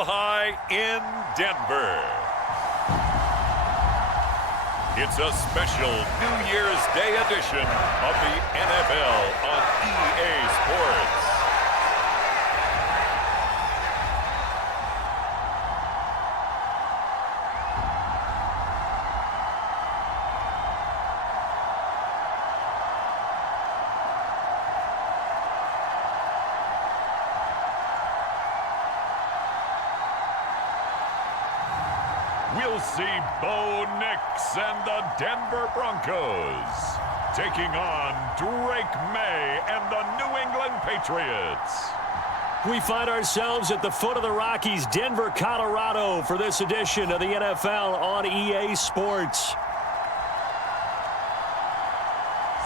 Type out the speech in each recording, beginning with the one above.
Mile High in Denver. It's a special New Year's Day edition of the NFL on EA Sports. We'll see Bo Nix and the Denver Broncos taking on Drake May and the New England Patriots. We find ourselves at the foot of the Rockies, Denver, Colorado, for this edition of the NFL on EA Sports.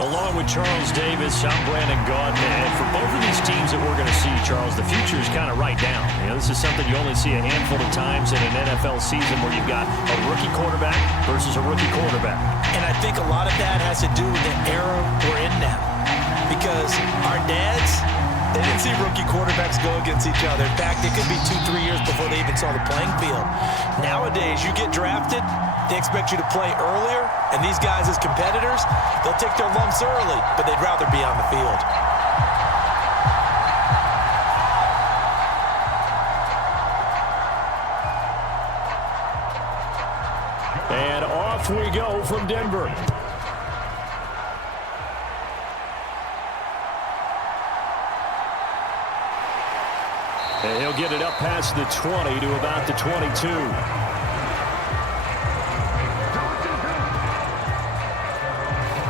Along with Charles Davis, I'm Brandon Gaudin, and for both of these teams that we're going to see, Charles, the future is kind of right down. You know, this is something you only see a handful of times in an NFL season where you've got a rookie quarterback versus a rookie quarterback. And I think a lot of that has to do with the era we're in now. Because our dads, they didn't see rookie quarterbacks go against each other. In fact, it could be 2-3 years before they even saw the playing field. Nowadays, you get drafted, they expect you to play earlier, and these guys as competitors, they'll take their lumps early, but they'd rather be on the field. And off we go from Denver. And he'll get it up past the 20 to about the 22.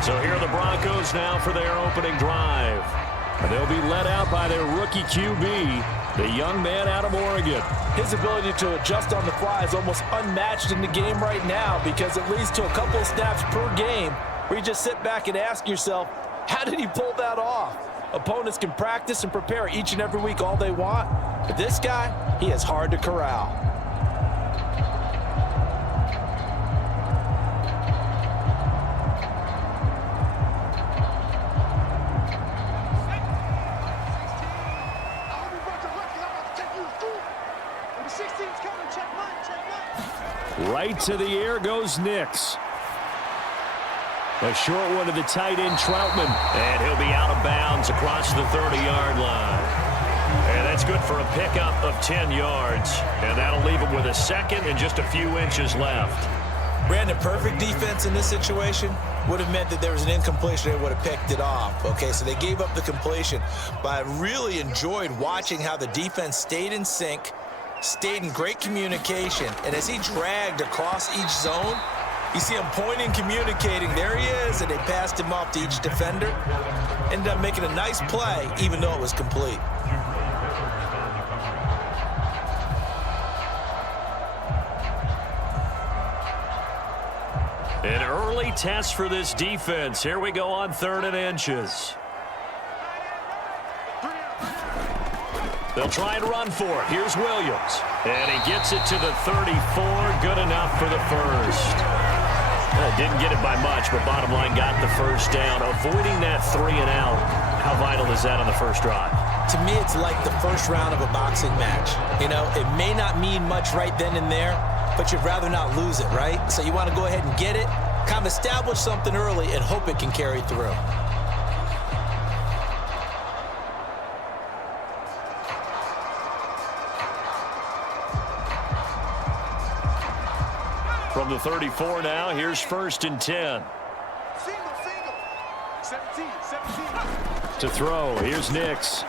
So here are the Broncos now for their opening drive. And they'll be led out by their rookie QB, the young man out of Oregon. His ability to adjust on the fly is almost unmatched in the game right now, because it leads to a couple of snaps per game where you just sit back and ask yourself, how did he pull that off? Opponents can practice and prepare each and every week all they want, but this guy, he is hard to corral. Right to the air goes Nix. A short one to the tight end, Troutman. And he'll be out of bounds across the 30-yard line. And that's good for a pickup of 10 yards. And that'll leave him with a second and just a few inches left. Brandon, perfect defense in this situation would have meant that there was an incompletion. They would have picked it off. Okay, so they gave up the completion. But I really enjoyed watching how the defense stayed in sync, stayed in great communication, and as he dragged across each zone, you see him pointing, communicating. There he is, and they passed him off to each defender. Ended up making a nice play, even though it was complete. An early test for this defense. Here we go on 3rd and inches. They'll try and run for it. Here's Williams. And he gets it to the 34. Good enough for the first. Didn't get it by much, but bottom line, got the first down. Avoiding that 3 and out. How vital is that on the first drive? To me, it's like the first round of a boxing match. You know, it may not mean much right then and there, but you'd rather not lose it, right? So you want to go ahead and get it, kind of establish something early, and hope it can carry through. From the 34 now, here's 1st and 10. Single. 17. To throw, here's Nix.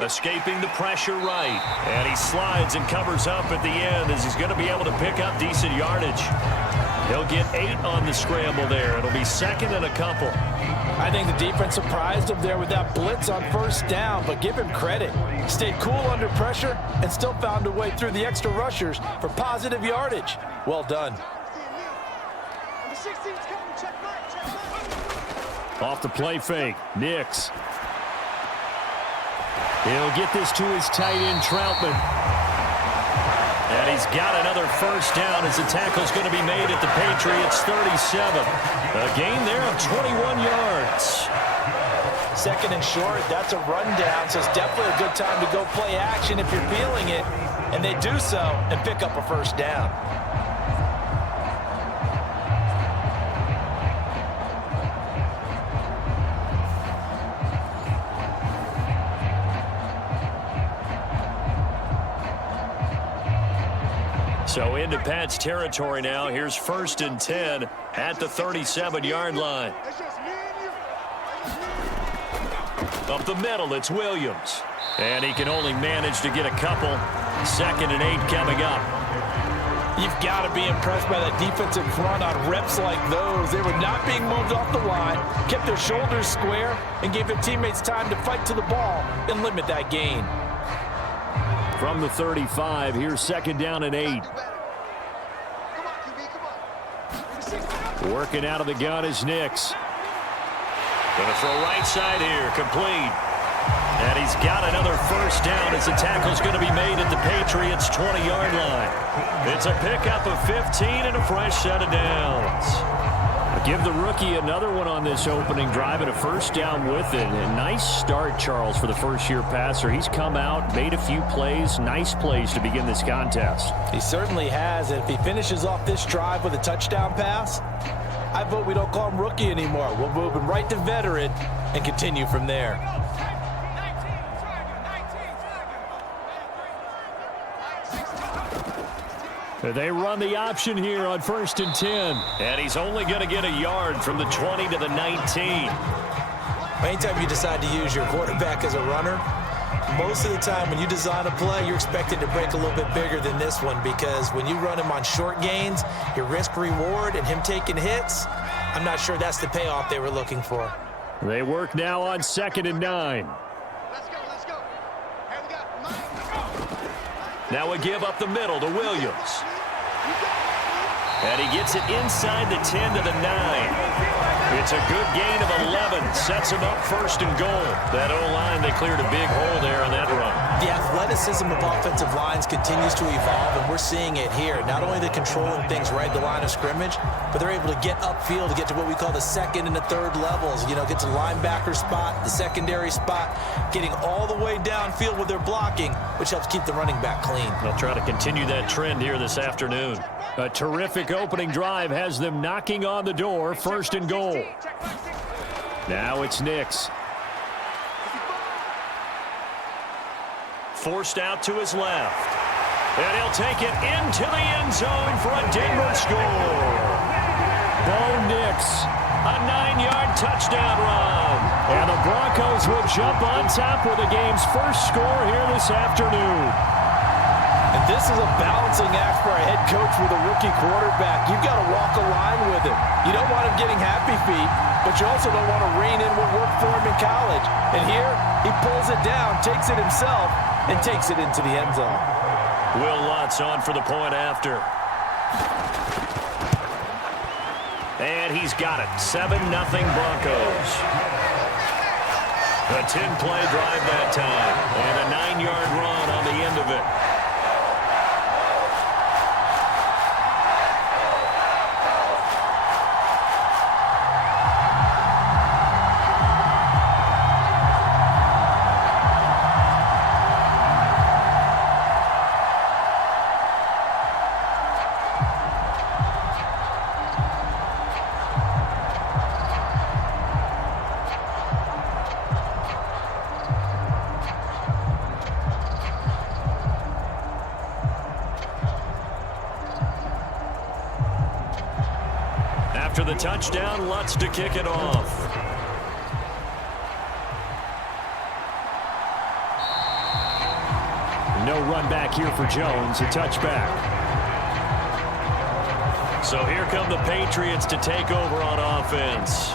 Escaping the pressure right. And he slides and covers up at the end as he's going to be able to pick up decent yardage. He'll get 8 on the scramble there. It'll be 2nd and a couple. I think the defense surprised him there with that blitz on 1st down, but give him credit. Stayed cool under pressure and still found a way through the extra rushers for positive yardage. Well done. Off the play fake, Nix. He'll get this to his tight end, Troutman. And he's got another first down as the tackle's going to be made at the Patriots 37. A gain there of 21 yards. Second and short, that's a rundown, so it's definitely a good time to go play action if you're feeling it. And they do so and pick up a first down. So into Pat's territory now. Here's 1st and 10 at the 37-yard line. Up the middle, it's Williams. And he can only manage to get a couple. 2nd and 8 coming up. You've got to be impressed by that defensive front on reps like those. They were not being moved off the line, kept their shoulders square, and gave their teammates time to fight to the ball and limit that gain. From the 35, here's 2nd down and 8. Working out of the gun is Nix. Gonna throw right side here, complete. And he's got another first down as the tackle's going to be made at the Patriots' 20-yard line. It's a pickup of 15 and a fresh set of downs. I'll give the rookie another one on this opening drive and a first down with it. A nice start, Charles, for the first-year passer. He's come out, made a few plays, nice plays to begin this contest. He certainly has, and if he finishes off this drive with a touchdown pass, I vote we don't call him rookie anymore. We'll move him right to veteran and continue from there. They run the option here on 1st and 10. And he's only going to get a yard from the 20 to the 19. Anytime you decide to use your quarterback as a runner, most of the time when you design a play, you're expected to break a little bit bigger than this one, because when you run him on short gains, your risk-reward and him taking hits, I'm not sure that's the payoff they were looking for. They work now on 2nd and 9. Let's go. Hey, we got 9. Now a give up the middle to Williams. And he gets it inside the 10 to the 9. It's a good gain of 11. Sets him up 1st and goal. That O-line, they cleared a big hole there on that run. The athleticism of offensive lines continues to evolve, and we're seeing it here. Not only are they controlling things right at the line of scrimmage, but they're able to get upfield to get to what we call the 2nd and the 3rd levels. You know, get to the linebacker spot, the secondary spot, getting all the way downfield with their blocking, which helps keep the running back clean. They'll try to continue that trend here this afternoon. A terrific opening drive has them knocking on the door. 1st and goal. Now it's Nix. Forced out to his left. And he'll take it into the end zone for a Denver score. Bo Nix, a 9-yard touchdown run. And the Broncos will jump on top with the game's first score here this afternoon. And this is a balancing act for a head coach with a rookie quarterback. You've got to walk a line with him. You don't want him getting happy feet, but you also don't want to rein in what worked for him in college. And here, he pulls it down, takes it himself, and takes it into the end zone. Will Lutz on for the point after. And he's got it. 7-0 Broncos. A 10-play drive that time. And a 9-yard run on the end of it. After the touchdown, Lutz to kick it off. No run back here for Jones, a touchback. So here come the Patriots to take over on offense.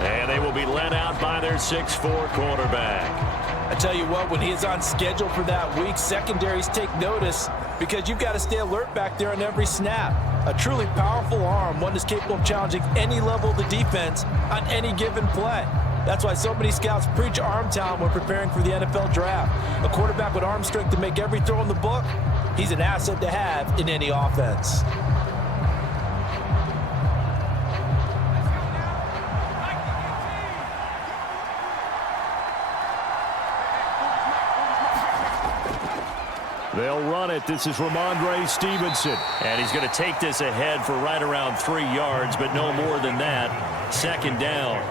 And they will be led out by their 6'4" quarterback. I tell you what, when he is on schedule for that week, secondaries take notice because you've got to stay alert back there on every snap. A truly powerful arm, one that's capable of challenging any level of the defense on any given play. That's why so many scouts preach arm talent when preparing for the NFL draft. A quarterback with arm strength to make every throw in the book, he's an asset to have in any offense. They'll run it. This is Ramondre Stevenson. And he's going to take this ahead for right around 3 yards, but no more than that. Second down.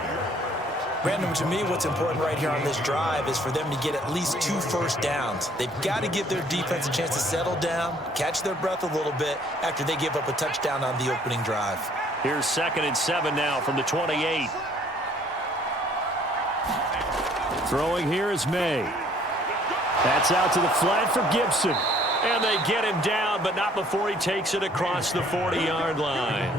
Brandon, to me, what's important right here on this drive is for them to get at least 2 first downs. They've got to give their defense a chance to settle down, catch their breath a little bit after they give up a touchdown on the opening drive. Here's 2nd and 7 now from the 28. Throwing here is May. That's out to the flat for Gibson. And they get him down, but not before he takes it across the 40-yard line.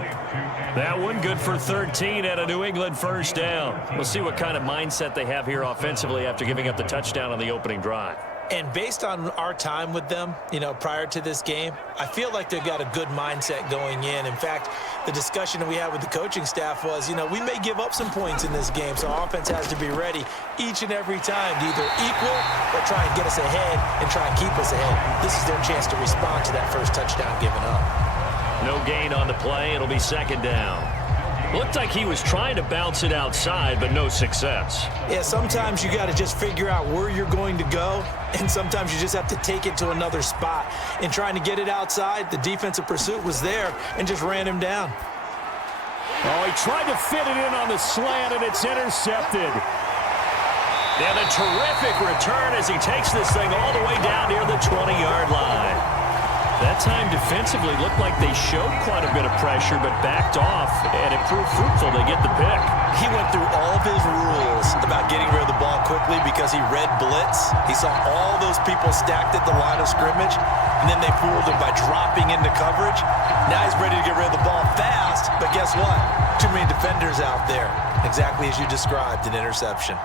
That one good for 13 at a New England first down. We'll see what kind of mindset they have here offensively after giving up the touchdown on the opening drive. And based on our time with them, prior to this game, I feel like they've got a good mindset going in. In fact, the discussion that we had with the coaching staff was, we may give up some points in this game, so our offense has to be ready each and every time to either equal or try and get us ahead and try and keep us ahead. This is their chance to respond to that first touchdown given up. No gain on the play. It'll be 2nd down. Looked like he was trying to bounce it outside, but no success. Yeah, sometimes you got to just figure out where you're going to go, and sometimes you just have to take it to another spot. In trying to get it outside, the defensive pursuit was there and just ran him down. Oh, he tried to fit it in on the slant, and it's intercepted. And a terrific return as he takes this thing all the way down near the 20-yard line. That time defensively looked like they showed quite a bit of pressure, but backed off, and it proved fruitful. They get the pick. He went through all of his rules about getting rid of the ball quickly because he read blitz. He saw all those people stacked at the line of scrimmage, and then they fooled him by dropping into coverage. Now he's ready to get rid of the ball fast, but guess what? Too many defenders out there. Exactly as you described, an interception.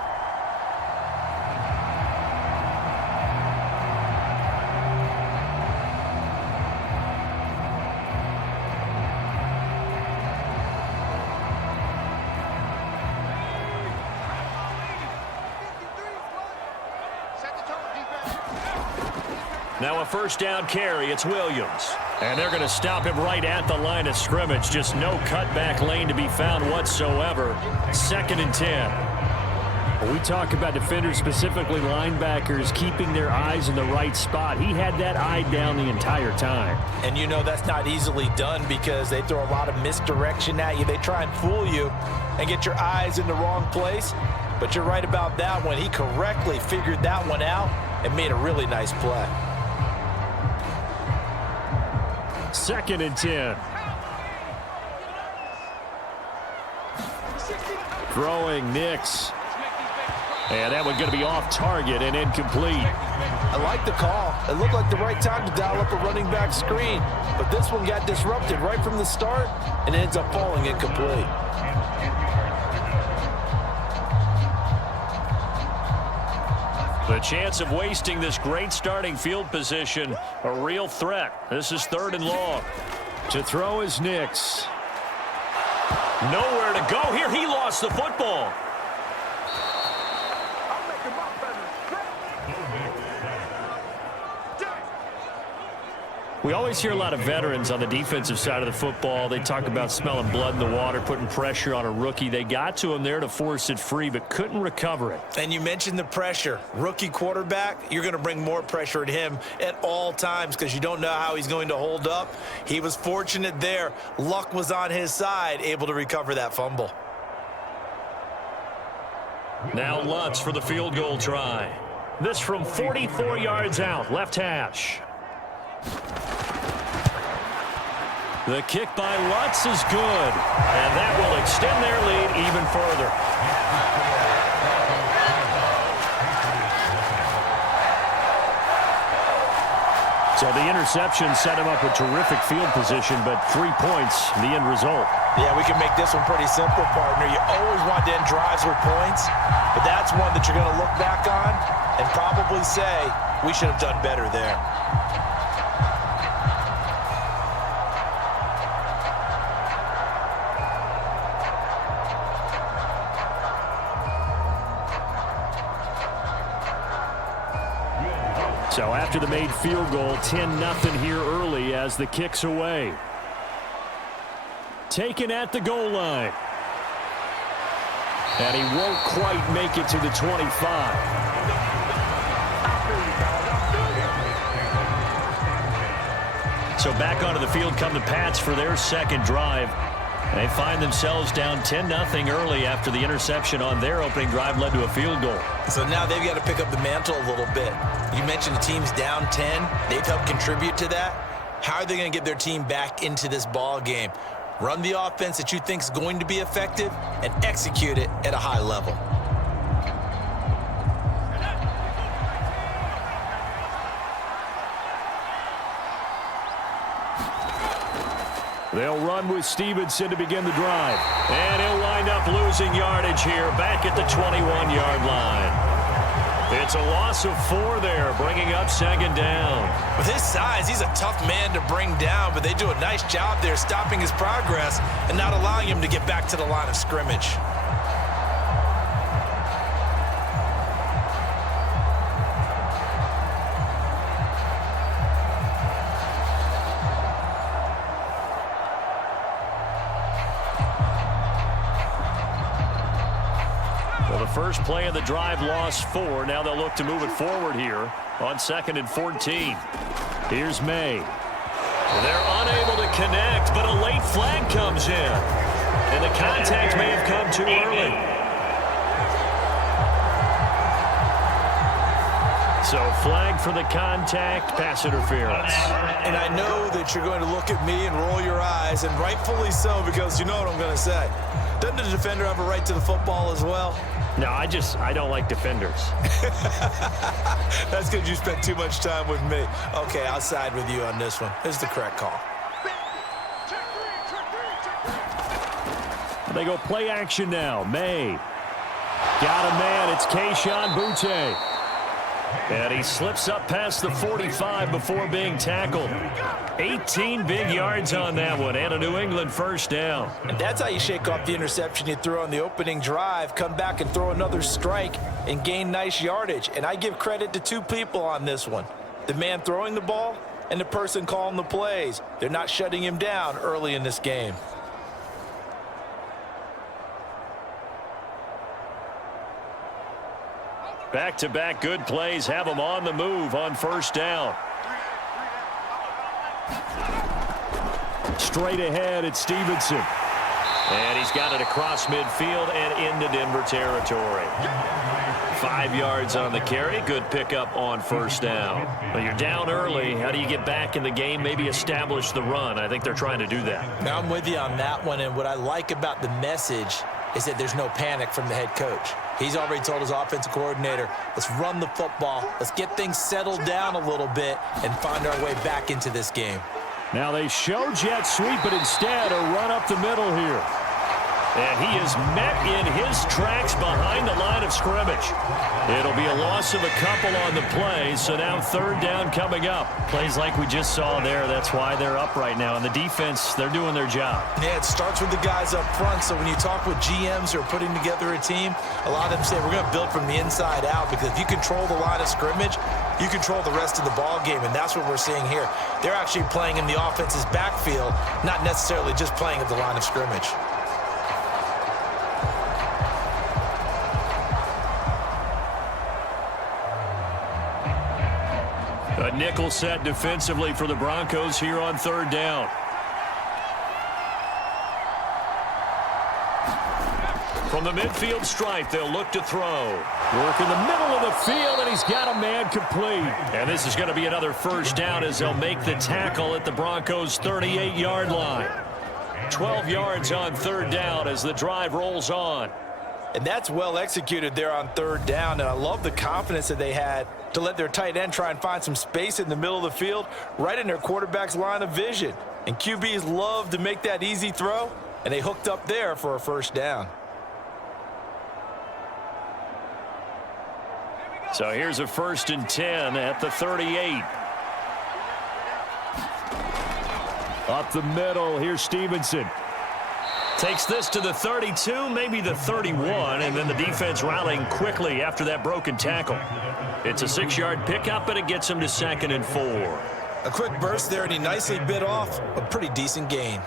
Now a first down carry. It's Williams. And they're going to stop him right at the line of scrimmage. Just no cutback lane to be found whatsoever. 2nd and 10. We talk about defenders, specifically linebackers, keeping their eyes in the right spot. He had that eye down the entire time. And that's not easily done because they throw a lot of misdirection at you. They try and fool you and get your eyes in the wrong place. But you're right about that one. He correctly figured that one out and made a really nice play. 2nd and 10. Throwing Nix. And that one going to be off target and incomplete. I like the call. It looked like the right time to dial up a running back screen. But this one got disrupted right from the start and ends up falling incomplete. The chance of wasting this great starting field position, a real threat. This is 3rd and long. To throw is Nix. Nowhere to go here. He lost the football. We always hear a lot of veterans on the defensive side of the football. They talk about smelling blood in the water, putting pressure on a rookie. They got to him there to force it free, but couldn't recover it. And you mentioned the pressure. Rookie quarterback, you're going to bring more pressure at him at all times because you don't know how he's going to hold up. He was fortunate there. Luck was on his side, able to recover that fumble. Now Lutz for the field goal try. This from 44 yards out, left hash. The kick by Lutz is good, and that will extend their lead even further. So the interception set him up with terrific field position, but 3 points, the end result. Yeah, we can make this one pretty simple, partner. You always want to end drives with points, but that's one that you're going to look back on and probably say, we should have done better there. So after the made field goal, 10-0 here early as the kick's away. Taken at the goal line. And he won't quite make it to the 25. So back onto the field come the Pats for their second drive. They find themselves down 10-0 early after the interception on their opening drive led to a field goal. So now they've got to pick up the mantle a little bit. You mentioned the team's down 10. They've helped contribute to that. How are they going to get their team back into this ball game? Run the offense that you think is going to be effective and execute it at a high level. They'll run with Stevenson to begin the drive. And he'll wind up losing yardage here back at the 21-yard line. It's a loss of 4 there, bringing up second down. With his size, he's a tough man to bring down, but they do a nice job there stopping his progress and not allowing him to get back to the line of scrimmage. First play of the drive, lost 4. Now they'll look to move it forward here on 2nd and 14. Here's May. They're unable to connect, but a late flag comes in. And the contact may have come too early. So flag for the contact, pass interference. And I know that you're going to look at me and roll your eyes, and rightfully so, because you know what I'm going to say. Doesn't the defender have a right to the football as well? No, I don't like defenders. That's because you spent too much time with me. Okay, I'll side with you on this one. This is the correct call. They go play action now. May. Got a man. It's Kayshon Boutte. And he slips up past the 45 before being tackled. 18 big yards on that one, and a New England first down. And that's how you shake off the interception you threw on the opening drive, come back and throw another strike and gain nice yardage. And I give credit to 2 people on this one. The man throwing the ball and the person calling the plays. They're not shutting him down early in this game. Back-to-back good plays have him on the move on first down. Straight ahead, it's Stevenson. And he's got it across midfield and into Denver territory. 5 yards on the carry. Good pickup on first down. Well, you're down early. How do you get back in the game? Maybe establish the run. I think they're trying to do that. Now I'm with you on that one, and what I like about the message is that there's no panic from the head coach. He's already told his offensive coordinator, let's run the football, let's get things settled down a little bit and find our way back into this game. Now they show jet sweep, but instead a run up the middle here. And he is met in his tracks behind the line of scrimmage. It'll be a loss of a couple on the play, so now third down coming up. Plays like we just saw there, that's why they're up right now. And the defense, they're doing their job. Yeah, it starts with the guys up front, so when you talk with GMs who are putting together a team, a lot of them say we're going to build from the inside out, because if you control the line of scrimmage, you control the rest of the ball game, and that's what we're seeing here. They're actually playing in the offense's backfield, not necessarily just playing at the line of scrimmage. A nickel set defensively for the Broncos here on third down. From the midfield stripe, they'll look to throw. Work in the middle of the field, and he's got a man complete. And this is going to be another first down as they'll make the tackle at the Broncos' 38-yard line. 12 yards on third down as the drive rolls on. And that's well executed there on third down, and I love the confidence that they had to let their tight end try and find some space in the middle of the field, right in their quarterback's line of vision. And QBs love to make that easy throw, and they hooked up there for a first down. So here's a 1st and 10 at the 38. Up the middle, here's Stevenson. Takes this to the 32, maybe the 31, and then the defense rallying quickly after that broken tackle. It's a 6-yard pickup, and it gets him to 2nd and 4. A quick burst there, and he nicely bit off a pretty decent gain.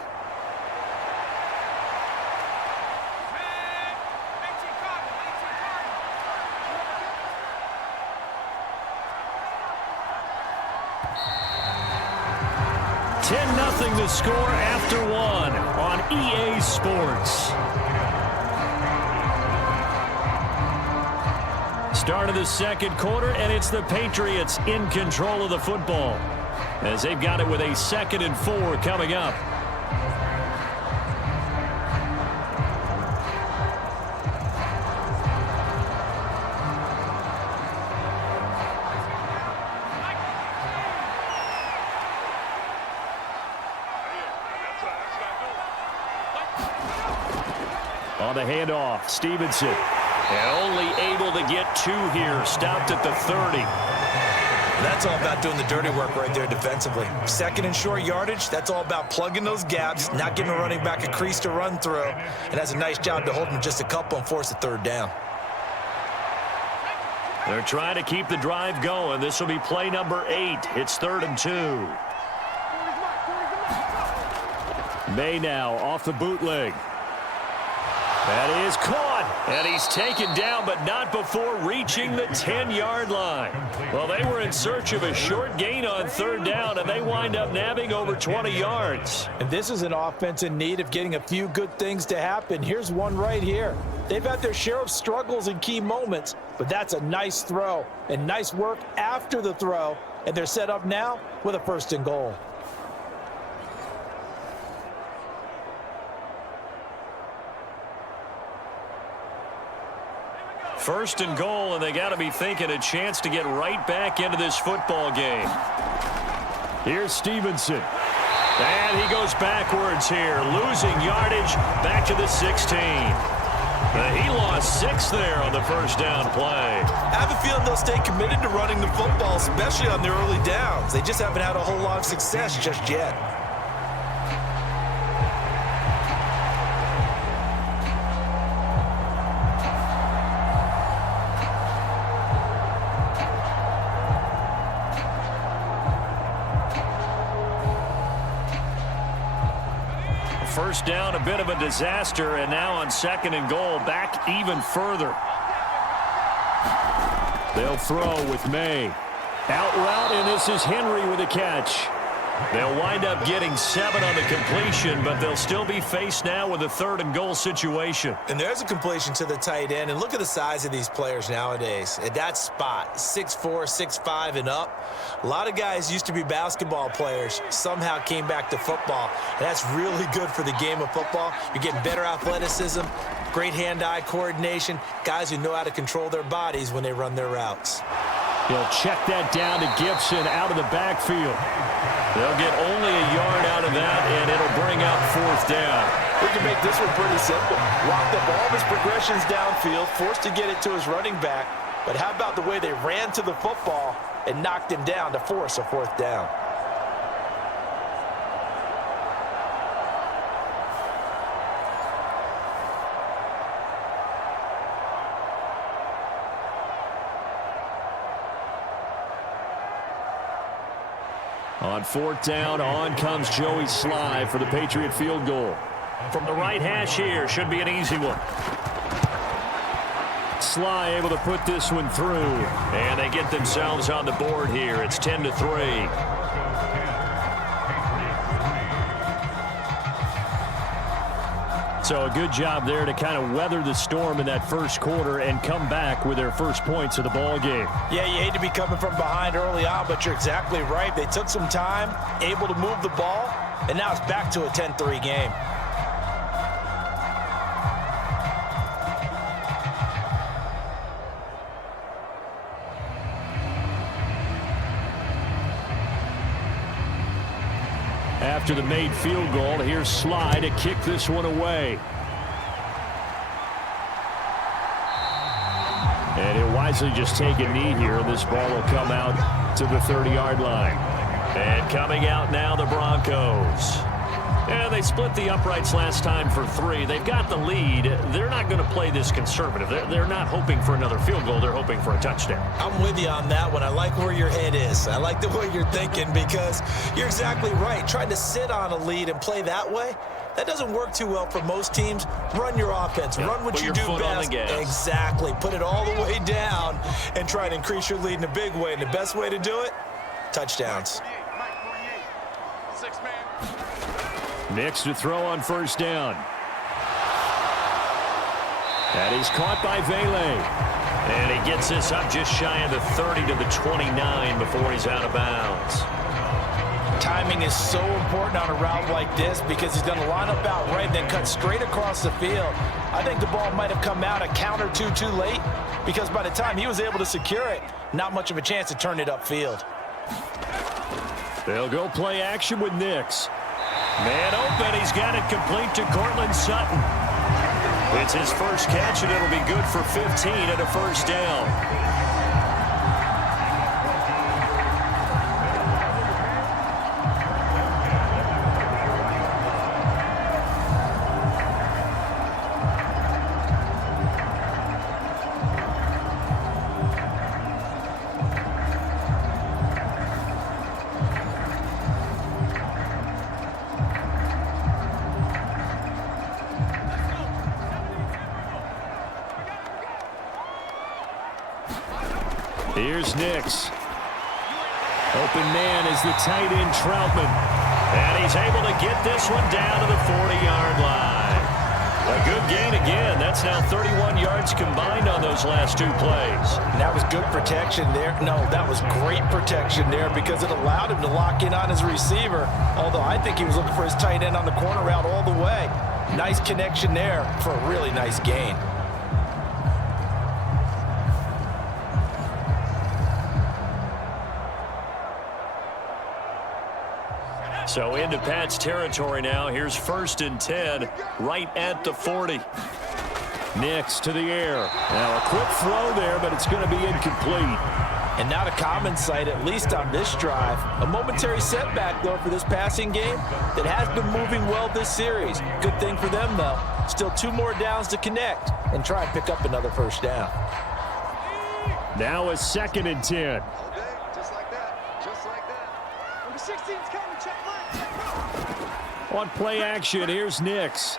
10-0 the score after one on EA Sports. Start of the second quarter, and it's the Patriots in control of the football as they've got it with a 2nd and 4 coming up. On the handoff, Stevenson. And only able to get 2 here. Stopped at the 30. That's all about doing the dirty work right there defensively. 2nd and short yardage, that's all about plugging those gaps, not giving a running back a crease to run through. And that's a nice job to hold him just a couple and force a 3rd down. They're trying to keep the drive going. This will be play number 8. It's 3rd and 2. May now off the bootleg. That is caught, and he's taken down, but not before reaching the 10-yard line. Well, they were in search of a short gain on 3rd down, and they wind up nabbing over 20 yards. And this is an offense in need of getting a few good things to happen. Here's one right here. They've had their share of struggles in key moments, but that's a nice throw and nice work after the throw, and they're set up now with a 1st and goal. First and goal, and they got to be thinking a chance to get right back into this football game. Here's Stevenson. And he goes backwards here, losing yardage back to the 16. He lost 6 there on the 1st down play. I have a feeling they'll stay committed to running the football, especially on their early downs. They just haven't had a whole lot of success just yet. First down, a bit of a disaster, and now on 2nd and goal, back even further. They'll throw with May. Out route, and this is Henry with a catch. They'll wind up getting 7 on the completion, but they'll still be faced now with a 3rd and goal situation. And there's a completion to the tight end, and look at the size of these players nowadays. At that spot, 6'4", 6'5", and up. A lot of guys used to be basketball players, somehow came back to football, and that's really good for the game of football. You're getting better athleticism, great hand-eye coordination, guys who know how to control their bodies when they run their routes. He'll check that down to Gibson out of the backfield. They'll get only a yard out of that, and it'll bring up 4th down. We can make this one pretty simple. Locked up all of his progressions downfield, forced to get it to his running back. But how about the way they ran to the football and knocked him down to force a 4th down? On 4th down, on comes Joey Sly for the Patriot field goal. From the right hash here, should be an easy one. Sly able to put this one through, and they get themselves on the board here. It's 10-3. So a good job there to kind of weather the storm in that 1st quarter and come back with their first points of the ball game. Yeah, you hate to be coming from behind early on, but you're exactly right. They took some time, able to move the ball, and now it's back to a 10-3 game. After the made field goal, here's Sly to kick this one away. And he'll wisely just take a knee here. This ball will come out to the 30-yard line. And coming out now, the Broncos. And they split the uprights last time for 3. They've got the lead. They're not going to play this conservative. They're not hoping for another field goal. They're hoping for a touchdown. I'm with you on that one. I like where your head is. I like the way you're thinking because you're exactly right. Trying to sit on a lead and play that way, that doesn't work too well for most teams. Run your offense. Run what you do best. Exactly. Put it all the way down and try to increase your lead in a big way. And the best way to do it, touchdowns. Nix to throw on first down. And he's caught by Vele. And he gets this up just shy of the 30 to the 29 before he's out of bounds. Timing is so important on a route like this because he's going to line up out right and then cut straight across the field. I think the ball might have come out a count or two too late because by the time he was able to secure it, not much of a chance to turn it upfield. They'll go play action with Nix. Man open, he's got it complete to Cortland Sutton. It's his first catch, and it'll be good for 15 and a first down. Here's Nix. Open man is the tight end Troutman. And he's able to get this one down to the 40-yard line. A good gain again. That's now 31 yards combined on those last two plays. And that was good protection there. No, that was great protection there because it allowed him to lock in on his receiver. Although I think he was looking for his tight end on the corner route all the way. Nice connection there for a really nice gain. So into Pat's territory now. Here's 1st and 10 right at the 40. Nix to the air. Now a quick throw there, but it's going to be incomplete. And not a common sight, at least on this drive. A momentary setback, though, for this passing game that has been moving well this series. Good thing for them, though. Still 2 more downs to connect and try and pick up another first down. Now a 2nd and 10. Just like that. Just like that. Number 16's coming. Check mine. On play action, here's Nix.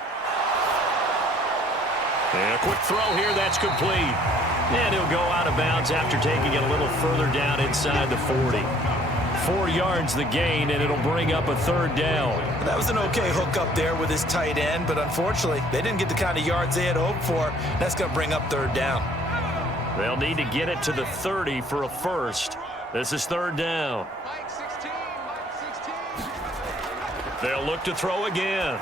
And a quick throw here, that's complete. And he'll go out of bounds after taking it a little further down inside the 40. 4 yards the gain, and it'll bring up a 3rd down. That was an okay hook up there with his tight end, but unfortunately, they didn't get the kind of yards they had hoped for. That's going to bring up 3rd down. They'll need to get it to the 30 for a first. This is 3rd down. Mike 16. Mike 16. They'll look to throw again.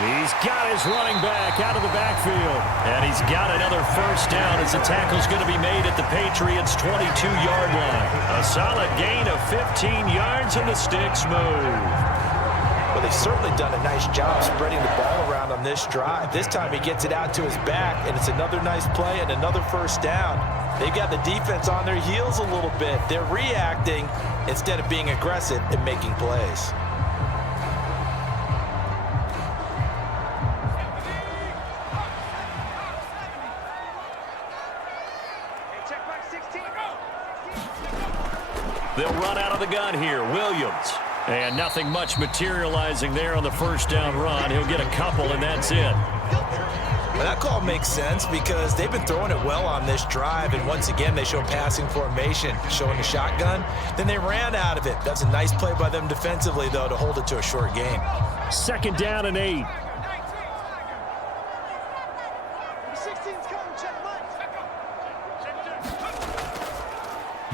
He's got his running back out of the backfield. And he's got another first down as the tackle's going to be made at the Patriots' 22-yard line. A solid gain of 15 yards, and the sticks move. Well, they've certainly done a nice job spreading the ball around on this drive. This time he gets it out to his back, and it's another nice play and another first down. They've got the defense on their heels a little bit. They're reacting instead of being aggressive and making plays. They'll run out of the gun here. Williams. And nothing much materializing there on the first down run. He'll get a couple, and that's it. Well, that call makes sense because they've been throwing it well on this drive, and once again, they show passing formation, showing the shotgun. Then they ran out of it. That's a nice play by them defensively, though, to hold it to a short gain. 2nd down and 8.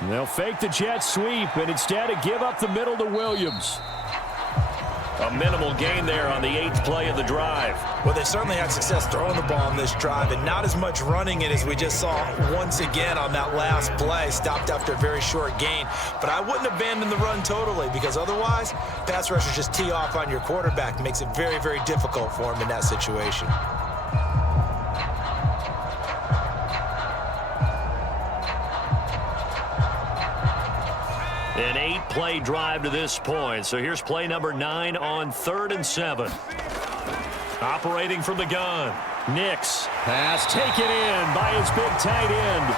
They'll fake the jet sweep and instead give up the middle to Williams. A minimal gain there on the 8th play of the drive. Well, they certainly had success throwing the ball on this drive and not as much running it as we just saw once again on that last play. Stopped after a very short gain. But I wouldn't abandon the run totally because otherwise, pass rushers just tee off on your quarterback. Makes it very, very difficult for him in that situation. An 8-play drive to this point. So here's play number 9 on 3rd and 7. Operating from the gun. Nix. Pass taken in by his big tight end.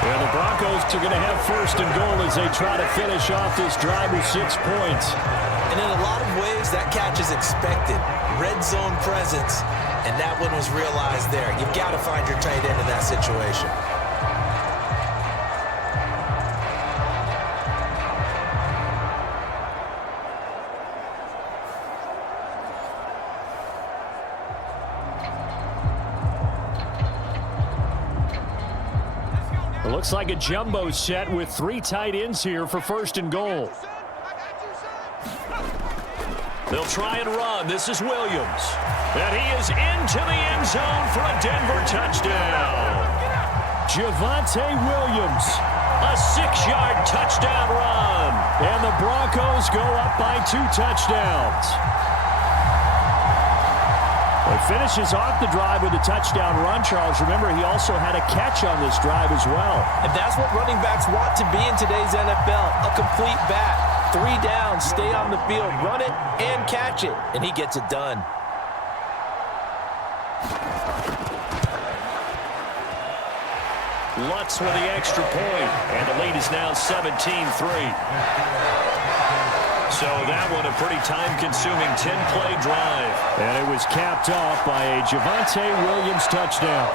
And the Broncos are going to have 1st and goal as they try to finish off this drive with 6 points. And in a lot of ways, that catch is expected. Red zone presence. And that one was realized there. You've got to find your tight end in that situation. Looks like a jumbo set with 3 tight ends here for 1st and goal. They'll try and run. This is Williams. And he is into the end zone for a Denver touchdown. Javonte Williams, a 6-yard touchdown run. And the Broncos go up by 2 touchdowns. He finishes off the drive with a touchdown run, Charles. Remember, he also had a catch on this drive as well. And that's what running backs want to be in today's NFL, a complete back. 3 downs, stay on the field, run it, and catch it. And he gets it done. Lutz with the extra point, and the lead is now 17-3. So that one a pretty time-consuming 10-play drive. And it was capped off by a Javonte Williams touchdown.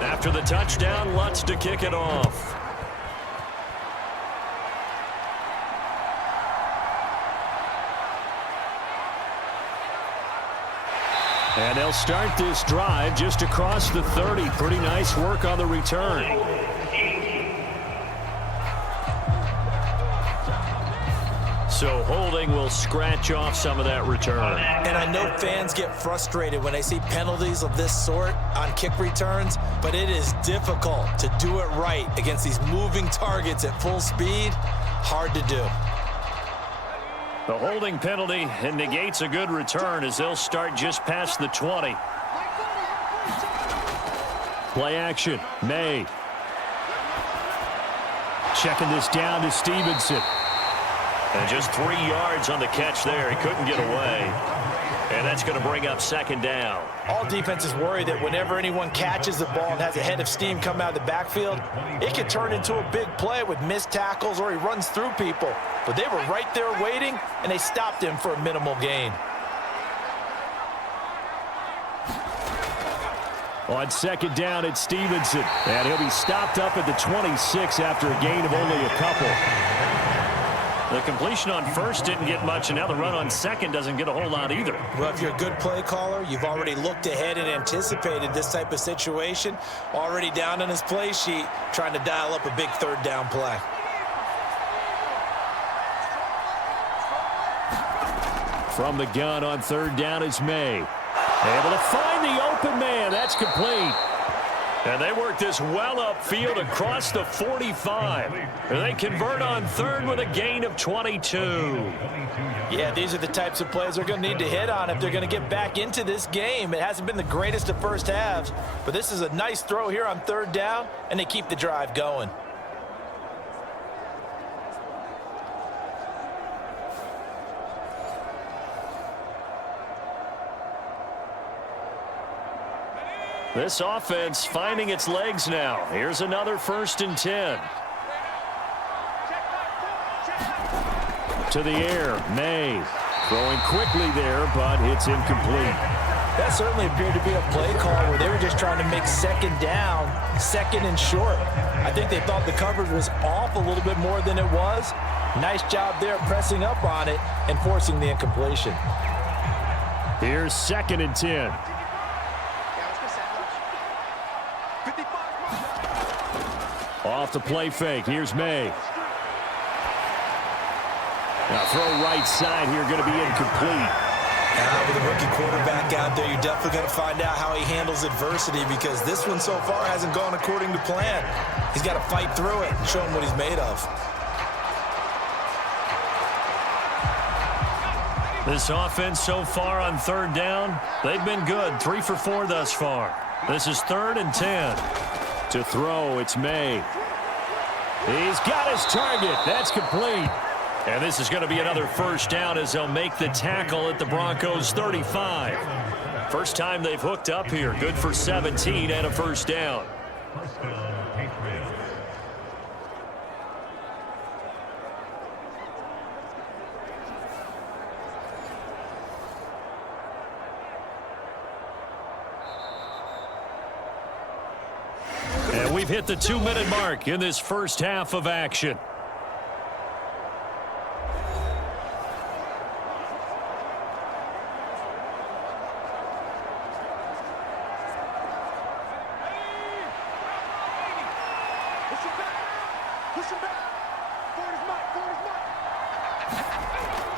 After the touchdown, Lutz to kick it off. And they'll start this drive just across the 30. Pretty nice work on the return. So holding will scratch off some of that return. And I know fans get frustrated when they see penalties of this sort on kick returns, but it is difficult to do it right against these moving targets at full speed. Hard to do. The holding penalty negates a good return as they'll start just past the 20. Play action. May. Checking this down to Stevenson. And just 3 yards on the catch there. He couldn't get away. And that's going to bring up 2nd down. All defenses worry that whenever anyone catches the ball and has a head of steam come out of the backfield, it can turn into a big play with missed tackles or he runs through people. But they were right there waiting, and they stopped him for a minimal gain. On 2nd down, it's Stevenson. And he'll be stopped up at the 26 after a gain of only a couple. The completion on 1st didn't get much, and now the run on 2nd doesn't get a whole lot either. Well, if you're a good play caller, you've already looked ahead and anticipated this type of situation. Already down on his play sheet, trying to dial up a big 3rd down play. From the gun on 3rd down is May. Able to find the open man. That's complete. And they work this well upfield across the 45. And they convert on 3rd with a gain of 22. Yeah, these are the types of plays they're going to need to hit on if they're going to get back into this game. It hasn't been the greatest of first halves, but this is a nice throw here on 3rd down, and they keep the drive going. This offense finding its legs now. Here's another 1st and 10. To the air, May. Throwing quickly there, but it's incomplete. That certainly appeared to be a play call where they were just trying to make 2nd down, 2nd and short. I think they thought the coverage was off a little bit more than it was. Nice job there pressing up on it and forcing the incompletion. Here's 2nd and 10. Off the play fake. Here's May. Now throw right side here, going to be incomplete. With a rookie quarterback out there, you're definitely going to find out how he handles adversity because this one so far hasn't gone according to plan. He's got to fight through it and show him what he's made of. This offense so far on 3rd down, they've been good. 3 for 4 thus far. This is 3rd and 10. To throw, it's May. He's got his target. That's complete. And this is going to be another 1st down as they'll make the tackle at the Broncos 35. First time they've hooked up here. Good for 17 and a 1st down. We've hit the 2-minute mark in this first half of action.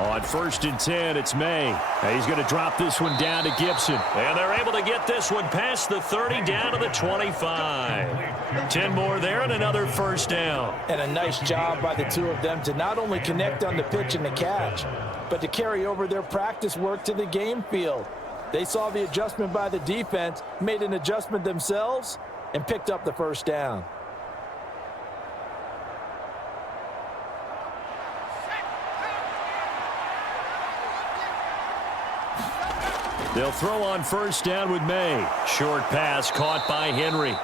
On 1st and 10, it's May. He's going to drop this one down to Gibson. And they're able to get this one past the 30 down to the 25. 10 more there and another first down. And a nice job by the two of them to not only connect on the pitch and the catch, but to carry over their practice work to the game field. They saw the adjustment by the defense, made an adjustment themselves, and picked up the first down. They'll throw on 1st down with May. Short pass caught by Henry.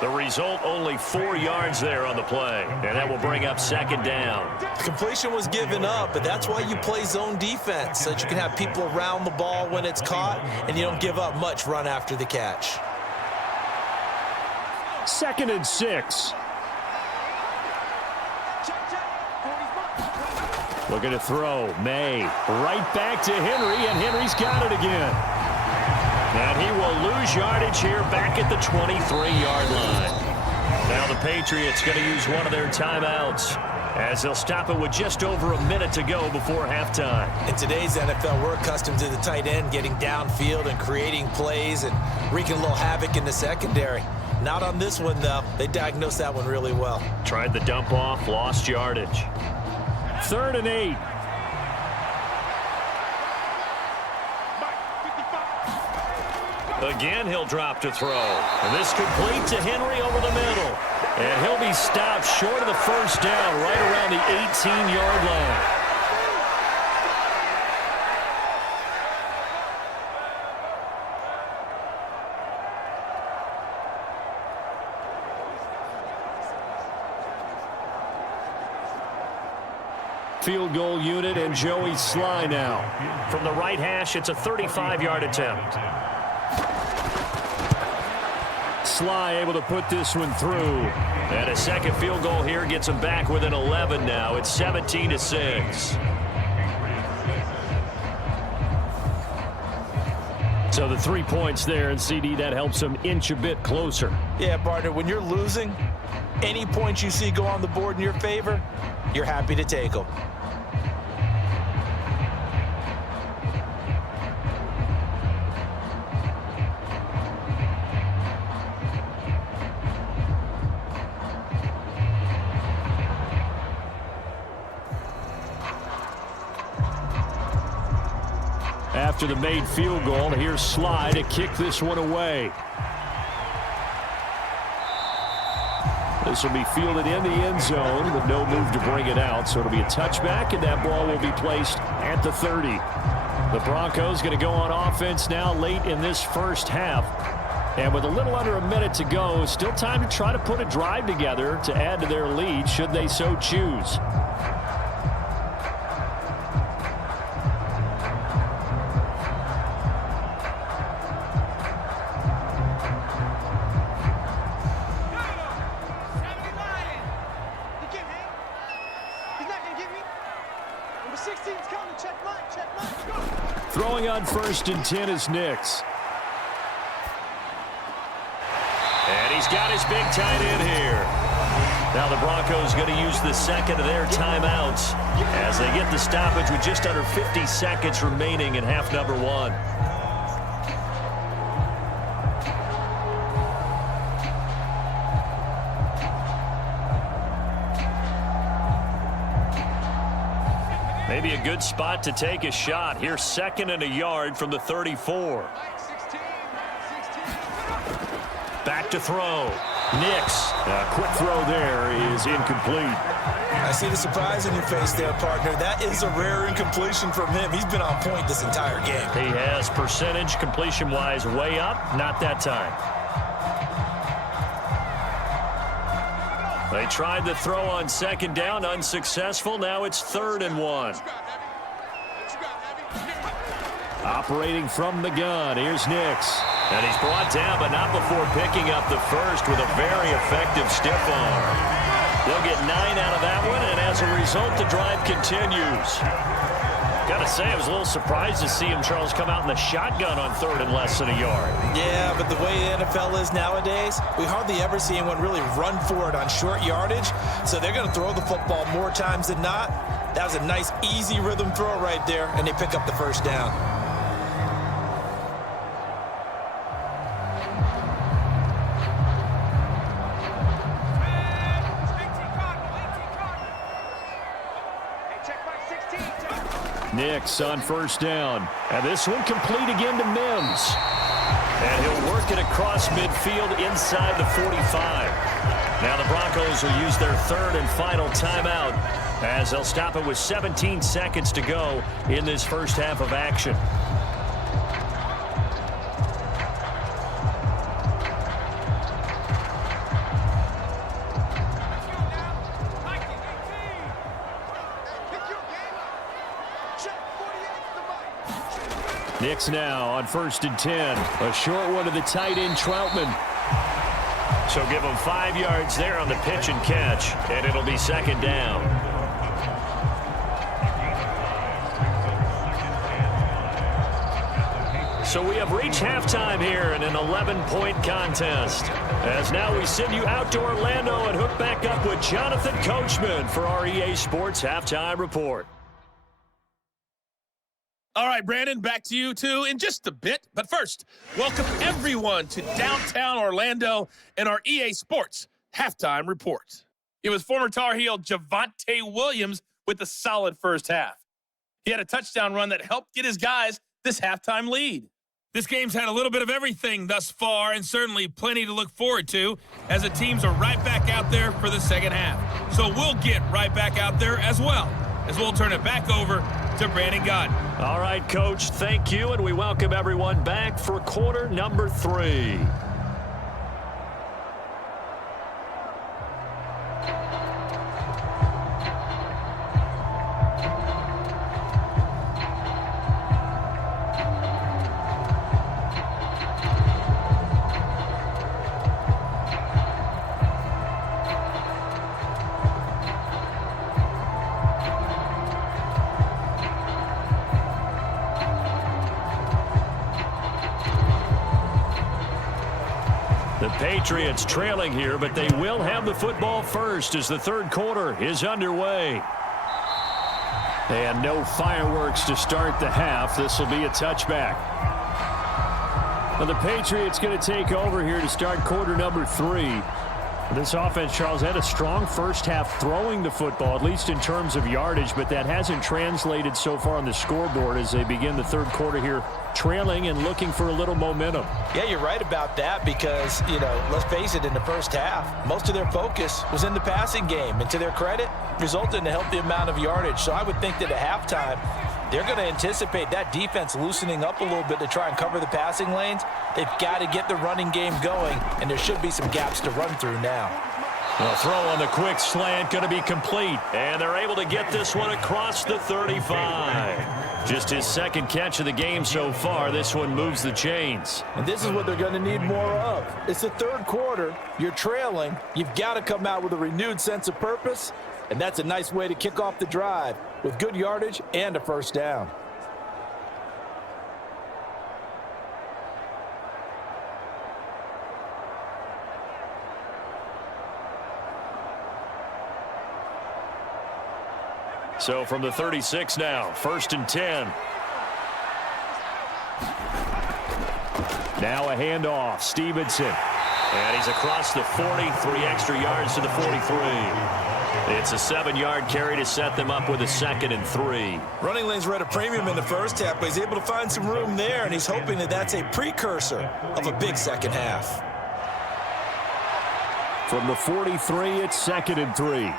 The result, only 4 yards there on the play. And that will bring up 2nd down. The completion was given up, but that's why you play zone defense, so that you can have people around the ball when it's caught, and you don't give up much run after the catch. 2nd and 6. Looking to throw. May right back to Henry, and Henry's got it again. And he will lose yardage here back at the 23-yard line. Now the Patriots going to use one of their timeouts as they'll stop it with just over a minute to go before halftime. In today's NFL, we're accustomed to the tight end getting downfield and creating plays and wreaking a little havoc in the secondary. Not on this one, though. They diagnosed that one really well. Tried the dump off, lost yardage. 3rd and 8. Again, he'll drop to throw. And this complete to Henry over the middle. And he'll be stopped short of the first down right around the 18-yard line. Field goal unit and Joey Sly now. From the right hash, it's a 35-yard attempt. Sly able to put this one through. And a second field goal here gets him back within 11 now. It's 17-6. So the 3 points there, and CD, that helps him inch a bit closer. Yeah, partner, when you're losing, any points you see go on the board in your favor, you're happy to take them. After the made field goal, here's Sly to kick this one away. This will be fielded in the end zone with no move to bring it out. So it'll be a touchback, and that ball will be placed at the 30. The Broncos going to go on offense now late in this first half. And with a little under a minute to go, still time to try to put a drive together to add to their lead should they so choose. Throwing on 1st and 10 is Nix. And he's got his big tight end here. Now the Broncos going to use the second of their timeouts as they get the stoppage with just under 50 seconds remaining in half number 1. Maybe a good spot to take a shot. Here's 2nd and a yard from the 34. Back to throw. Nix. A quick throw there is incomplete. I see the surprise in your face there, partner. That is a rare incompletion from him. He's been on point this entire game. He has percentage completion-wise way up. Not that time. They tried the throw on 2nd down, unsuccessful. Now it's 3rd and 1. Operating from the gun, here's Nix. And he's brought down, but not before picking up the first with a very effective stiff arm. They'll get 9 out of that one, and as a result, the drive continues. Gotta say, I was a little surprised to see him, Charles, come out in the shotgun on 3rd and less than a yard. Yeah, but the way the NFL is nowadays, we hardly ever see anyone really run for it on short yardage. So they're going to throw the football more times than not. That was a nice, easy rhythm throw right there, and they pick up the first down. Nix on 1st down. And this one complete again to Mims. And he'll work it across midfield inside the 45. Now the Broncos will use their 3rd and final timeout as they'll stop it with 17 seconds to go in this first half of action. Nix now on 1st and 10. A short one to the tight end, Troutman. So give him 5 yards there on the pitch and catch, and it'll be 2nd down. So we have reached halftime here in an 11-point contest. As now we send you out to Orlando and hook back up with Jonathan Coachman for our EA Sports Halftime Report. All right, Brandon, back to you, too, in just a bit. But first, welcome everyone to downtown Orlando and our EA Sports Halftime Report. It was former Tar Heel Javonte Williams with a solid first half. He had a touchdown run that helped get his guys this halftime lead. This game's had a little bit of everything thus far, and certainly plenty to look forward to, as the teams are right back out there for the second half. So we'll get right back out there as well, as we'll turn it back over to Brandon Godden. All right, Coach, thank you, and we welcome everyone back for quarter number 3. The Patriots trailing here, but they will have the football first as the 3rd quarter is underway. And no fireworks to start the half. This will be a touchback. Now the Patriots going to take over here to start quarter number 3. This offense, Charles, had a strong first half throwing the football, at least in terms of yardage, but that hasn't translated so far on the scoreboard as they begin the 3rd quarter here trailing and looking for a little momentum. Yeah, you're right about that because, let's face it, in the first half, most of their focus was in the passing game. And to their credit, resulted in a healthy amount of yardage. So I would think that at halftime, they're going to anticipate that defense loosening up a little bit to try and cover the passing lanes. They've got to get the running game going, and there should be some gaps to run through now. The throw on the quick slant going to be complete, and they're able to get this one across the 35. Just his 2nd catch of the game so far. This one moves the chains. And this is what they're going to need more of. It's the 3rd quarter. You're trailing. You've got to come out with a renewed sense of purpose, and that's a nice way to kick off the drive with good yardage and a first down. So from the 36 now, 1st and 10. Now a handoff, Stevenson. And he's across the 40, 3 extra yards to the 43. It's a 7-yard carry to set them up with a 2nd and 3. Running lanes were at a premium in the first half, but he's able to find some room there, and he's hoping that that's a precursor of a big second half. From the 43, it's 2nd and 3.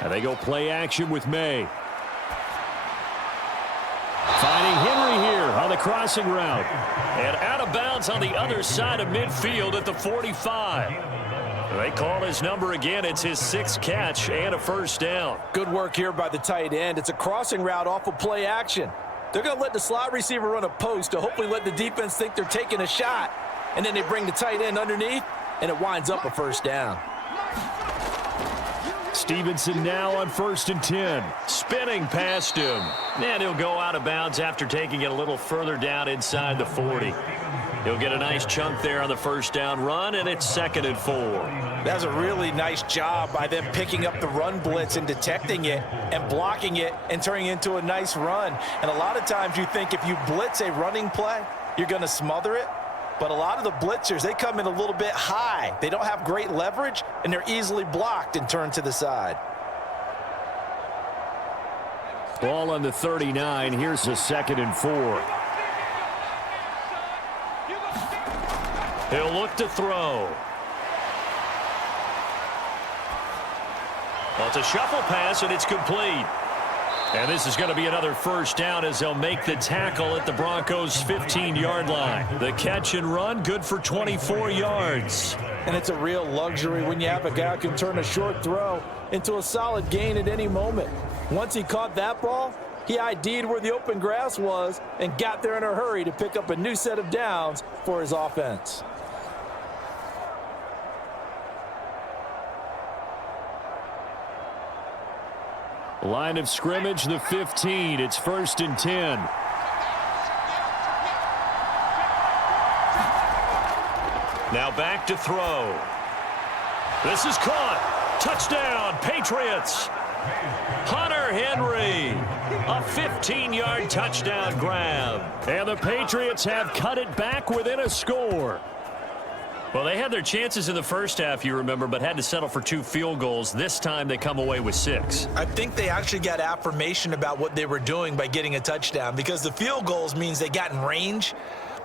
And they go play action with May. Finding Henry here on the crossing route. And out of bounds on the other side of midfield at the 45. They call his number again. It's his 6th catch and a first down. Good work here by the tight end. It's a crossing route off of play action. They're going to let the slot receiver run a post to hopefully let the defense think they're taking a shot. And then they bring the tight end underneath, and it winds up a first down. Stevenson now on 1st and 10. Spinning past him. And he'll go out of bounds after taking it a little further down inside the 40. He'll get a nice chunk there on the first down run, and it's 2nd and 4. That's a really nice job by them picking up the run blitz and detecting it and blocking it and turning it into a nice run. And a lot of times you think if you blitz a running play, you're going to smother it. But a lot of the blitzers, they come in a little bit high. They don't have great leverage, and they're easily blocked and turned to the side. Ball on the 39. Here's a 2nd and 4. He'll look to throw. Well, it's a shuffle pass, and it's complete. And this is going to be another first down as they'll make the tackle at the Broncos' 15-yard line. The catch and run, good for 24 yards. And it's a real luxury when you have a guy who can turn a short throw into a solid gain at any moment. Once he caught that ball, he ID'd where the open grass was and got there in a hurry to pick up a new set of downs for his offense. Line of scrimmage, the 15. It's 1st and 10. Now back to throw. This is caught. Touchdown, Patriots. Hunter Henry. A 15-yard touchdown grab. And the Patriots have cut it back within a score. Well, they had their chances in the first half, you remember, but had to settle for 2 field goals. This time they come away with 6. I think they actually got affirmation about what they were doing by getting a touchdown, because the field goals means they got in range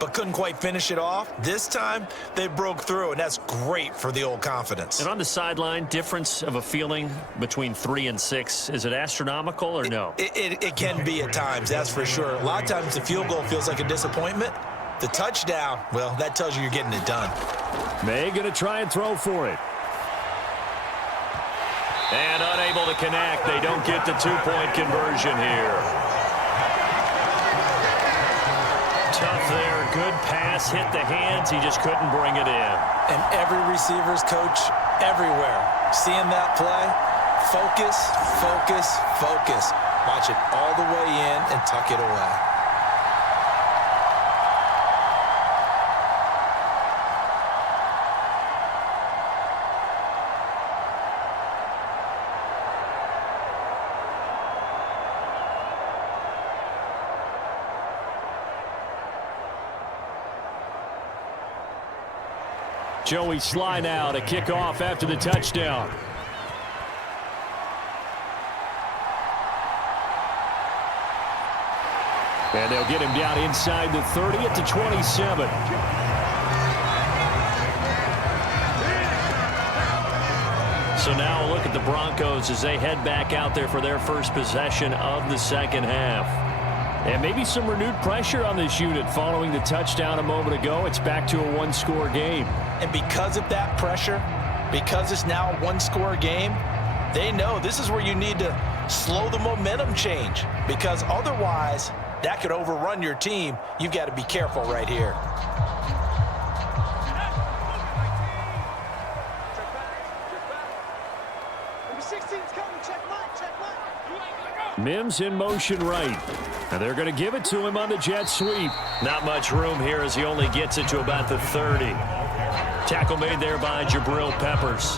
but couldn't quite finish it off. This time they broke through, and that's great for the old confidence. And on the sideline, difference of a feeling between 3 and 6, is it astronomical or no? It can be at times, that's for sure. A lot of times the field goal feels like a disappointment. The touchdown, well, that tells you you're getting it done. May going to try and throw for it. And unable to connect. They don't get the 2-point conversion here. Tough there. Good pass. Hit the hands. He just couldn't bring it in. And every receiver's coach everywhere, seeing that play, focus, focus, focus. Watch it all the way in and tuck it away. Joey Sly now to kick off after the touchdown. And they'll get him down inside the 30 at the 27. So now a look at the Broncos as they head back out there for their first possession of the second half. And maybe some renewed pressure on this unit following the touchdown a moment ago. It's back to a 1-score game. And because of that pressure, because it's now a 1-score game, they know this is where you need to slow the momentum change, because otherwise that could overrun your team. You've got to be careful right here. Number 16's coming. Check mine. Check mine. Mims in motion right. And they're going to give it to him on the jet sweep. Not much room here as he only gets it to about the 30. Tackle made there by Jabril Peppers.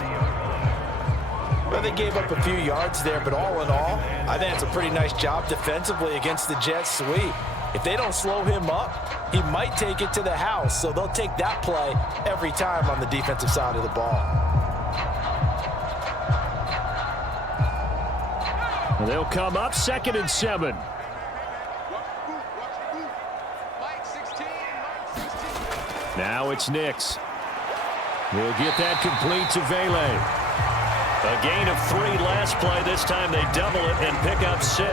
Well, they gave up a few yards there, but all in all, I think it's a pretty nice job defensively against the jet sweep. If they don't slow him up, he might take it to the house, so they'll take that play every time on the defensive side of the ball. And they'll come up 2nd and 7. Now it's Nix. We'll get that complete to Vele. A gain of 3 last play. This time they double it and pick up 6.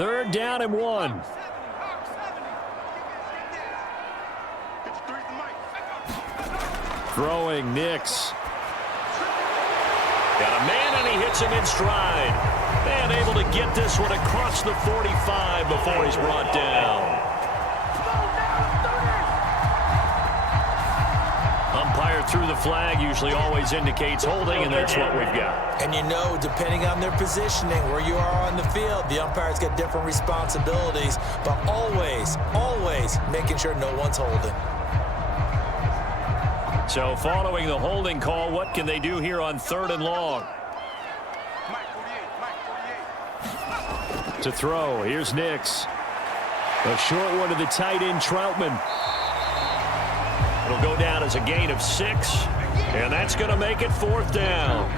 3rd down and 1. Throwing Nix. Got a man, and he hits him in stride. And able to get this one across the 45 before he's brought down. Umpire threw the flag, usually always indicates holding, and that's what we've got. And you know, depending on their positioning, where you are on the field, the umpire's got different responsibilities, but always making sure no one's holding. So following the holding call, what can they do here on 3rd and long? To throw, here's Nix. A short one to the tight end, Troutman. It'll go down as a gain of 6, and that's going to make it 4th down.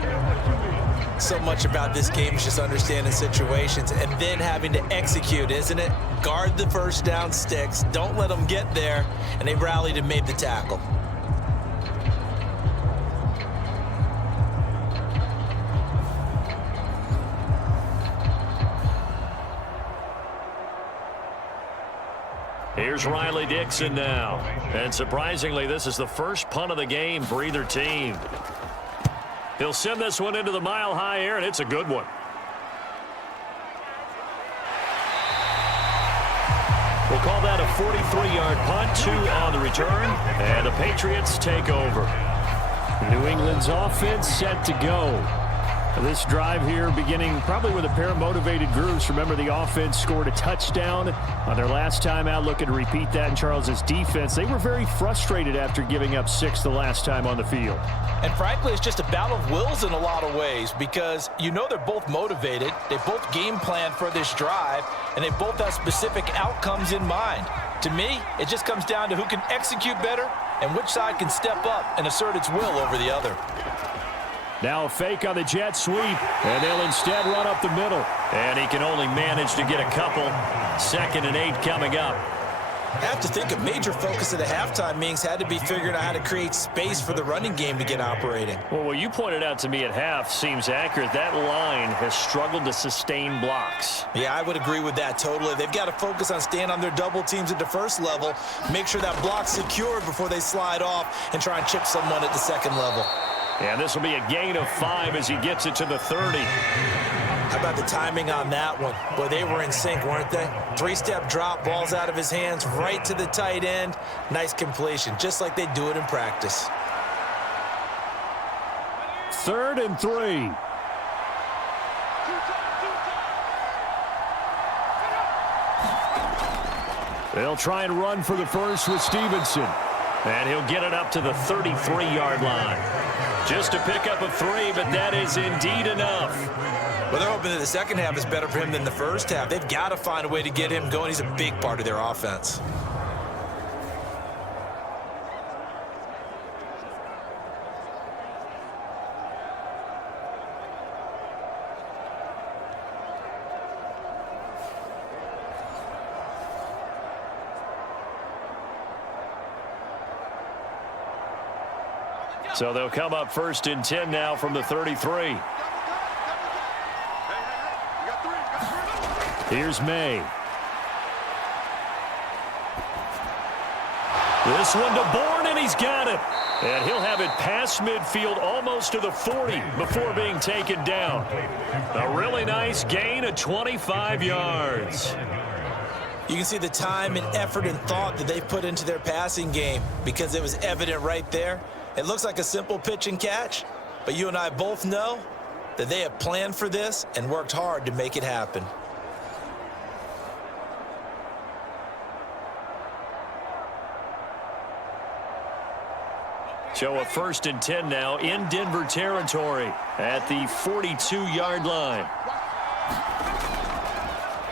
So much about this game is just understanding situations and then having to execute, isn't it? Guard the first down sticks, don't let them get there, and they rallied and made the tackle. Here's Riley Dixon now. And surprisingly, this is the first punt of the game for either team. He'll send this one into the mile-high air, and it's a good one. We'll call that a 43-yard punt, 2 on the return, and the Patriots take over. New England's offense set to go. This drive here beginning probably with a pair of motivated groups. Remember, the offense scored a touchdown on their last time out. Looking to repeat that in Charles's defense. They were very frustrated after giving up 6 the last time on the field. And frankly, it's just a battle of wills in a lot of ways, because you know they're both motivated. They both game plan for this drive, and they both have specific outcomes in mind. To me, it just comes down to who can execute better and which side can step up and assert its will over the other. Now a fake on the jet sweep, and they'll instead run up the middle. And he can only manage to get a couple. 2nd and 8 coming up. I have to think a major focus of the halftime meetings had to be figuring out how to create space for the running game to get operating. Well, what you pointed out to me at half seems accurate. That line has struggled to sustain blocks. Yeah, I would agree with that totally. They've got to focus on staying on their double teams at the first level, make sure that block's secured before they slide off and try and chip someone at the second level. And this will be a gain of 5 as he gets it to the 30. How about the timing on that one? Boy, they were in sync, weren't they? 3-step drop, balls out of his hands, right to the tight end. Nice completion, just like they do it in practice. 3rd and 3. They'll try and run for the first with Stevenson. And he'll get it up to the 33-yard line. Just to pick up a 3, but that is indeed enough. Well, they're hoping that the second half is better for him than the first half. They've got to find a way to get him going. He's a big part of their offense. So they'll come up 1st and 10 now from the 33. Here's May. This one to Bourne, and he's got it. And he'll have it past midfield almost to the 40 before being taken down. A really nice gain of 25 yards. You can see the time and effort and thought that they've put into their passing game, because it was evident right there. It looks like a simple pitch and catch, but you and I both know that they have planned for this and worked hard to make it happen. So a 1st and 10 now in Denver territory at the 42-yard line.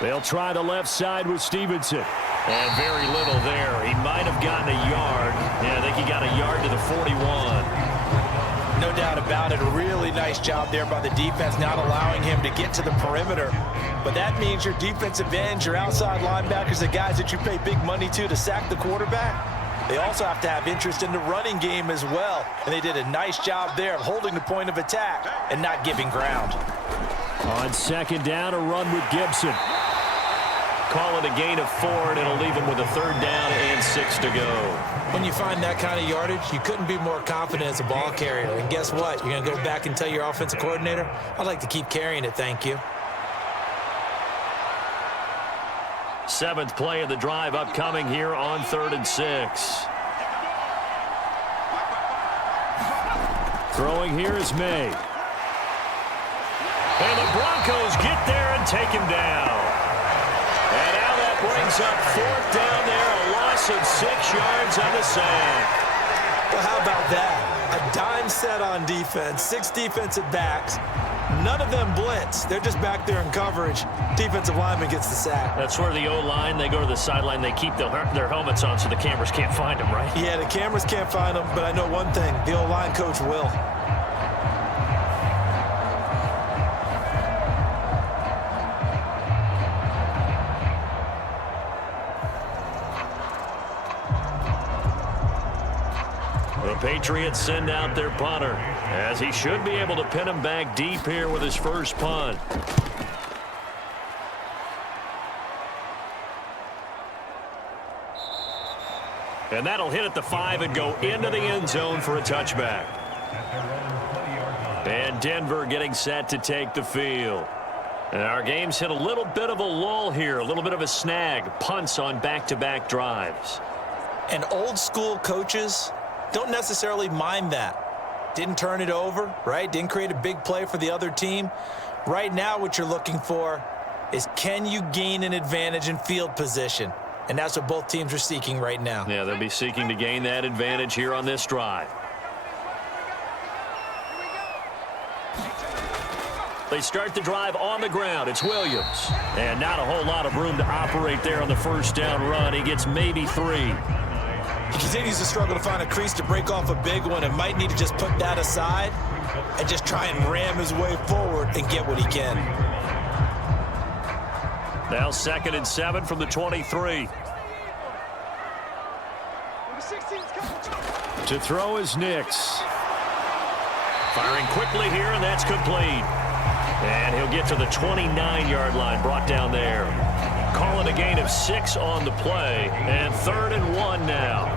They'll try the left side with Stevenson. And very little there. He might have gotten a yard. Yeah, I think he got a yard to the 41. No doubt about it. A really nice job there by the defense, not allowing him to get to the perimeter. But that means your defensive ends, your outside linebackers, the guys that you pay big money to sack the quarterback, they also have to have interest in the running game as well. And they did a nice job there of holding the point of attack and not giving ground. On 2nd down, a run with Gibson. call it a gain of 4, and it'll leave them with a 3rd down and 6 to go. When you find that kind of yardage, you couldn't be more confident as a ball carrier. And guess what? You're going to go back and tell your offensive coordinator, I'd like to keep carrying it, thank you. 7th play of the drive upcoming here on 3rd and 6. Throwing here is May. And the Broncos get there and take him down. And now that brings up 4th down there, a loss of 6 yards on the sack. Well, how about that? A dime set on defense, 6 defensive backs. None of them blitz. They're just back there in coverage. Defensive lineman gets the sack. That's where the O-line, they go to the sideline, they keep their helmets on so the cameras can't find them, right? Yeah, the cameras can't find them, but I know one thing. The O-line coach will. The Patriots send out their punter, as he should be able to pin him back deep here with his first punt. And that'll hit at the 5 and go into the end zone for a touchback. And Denver getting set to take the field. And our game's hit a little bit of a lull here, a little bit of a snag. Punts on back-to-back drives. And old school coaches don't necessarily mind that. Didn't turn it over, right? Didn't create a big play for the other team. Right now what you're looking for is, can you gain an advantage in field position? And that's what both teams are seeking right now. Yeah, they'll be seeking to gain that advantage here on this drive. They start the drive on the ground. It's Williams. And not a whole lot of room to operate there on the first down run. He gets maybe 3. He continues to struggle to find a crease to break off a big one and might need to just put that aside and just try and ram his way forward and get what he can. Now 2nd and 7 from the 23. To throw is Nix. Firing quickly here, and that's complete. And he'll get to the 29-yard line, brought down there. Call it a gain of 6 on the play, and 3rd and 1 now.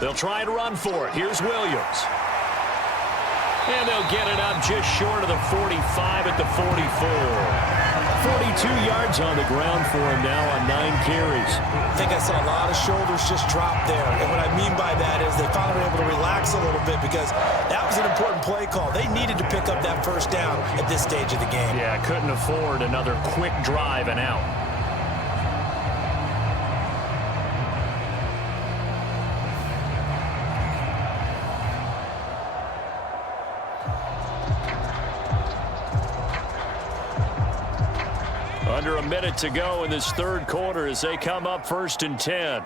They'll try and run for it. Here's Williams. And they'll get it up just short of the 45 at the 44. 42 yards on the ground for him now on 9 carries. I think I saw a lot of shoulders just drop there. And what I mean by that is they finally were able to relax a little bit because that was an important play call. They needed to pick up that first down at this stage of the game. Yeah, couldn't afford another quick drive and out. Under a minute to go in this 3rd quarter as they come up 1st and 10.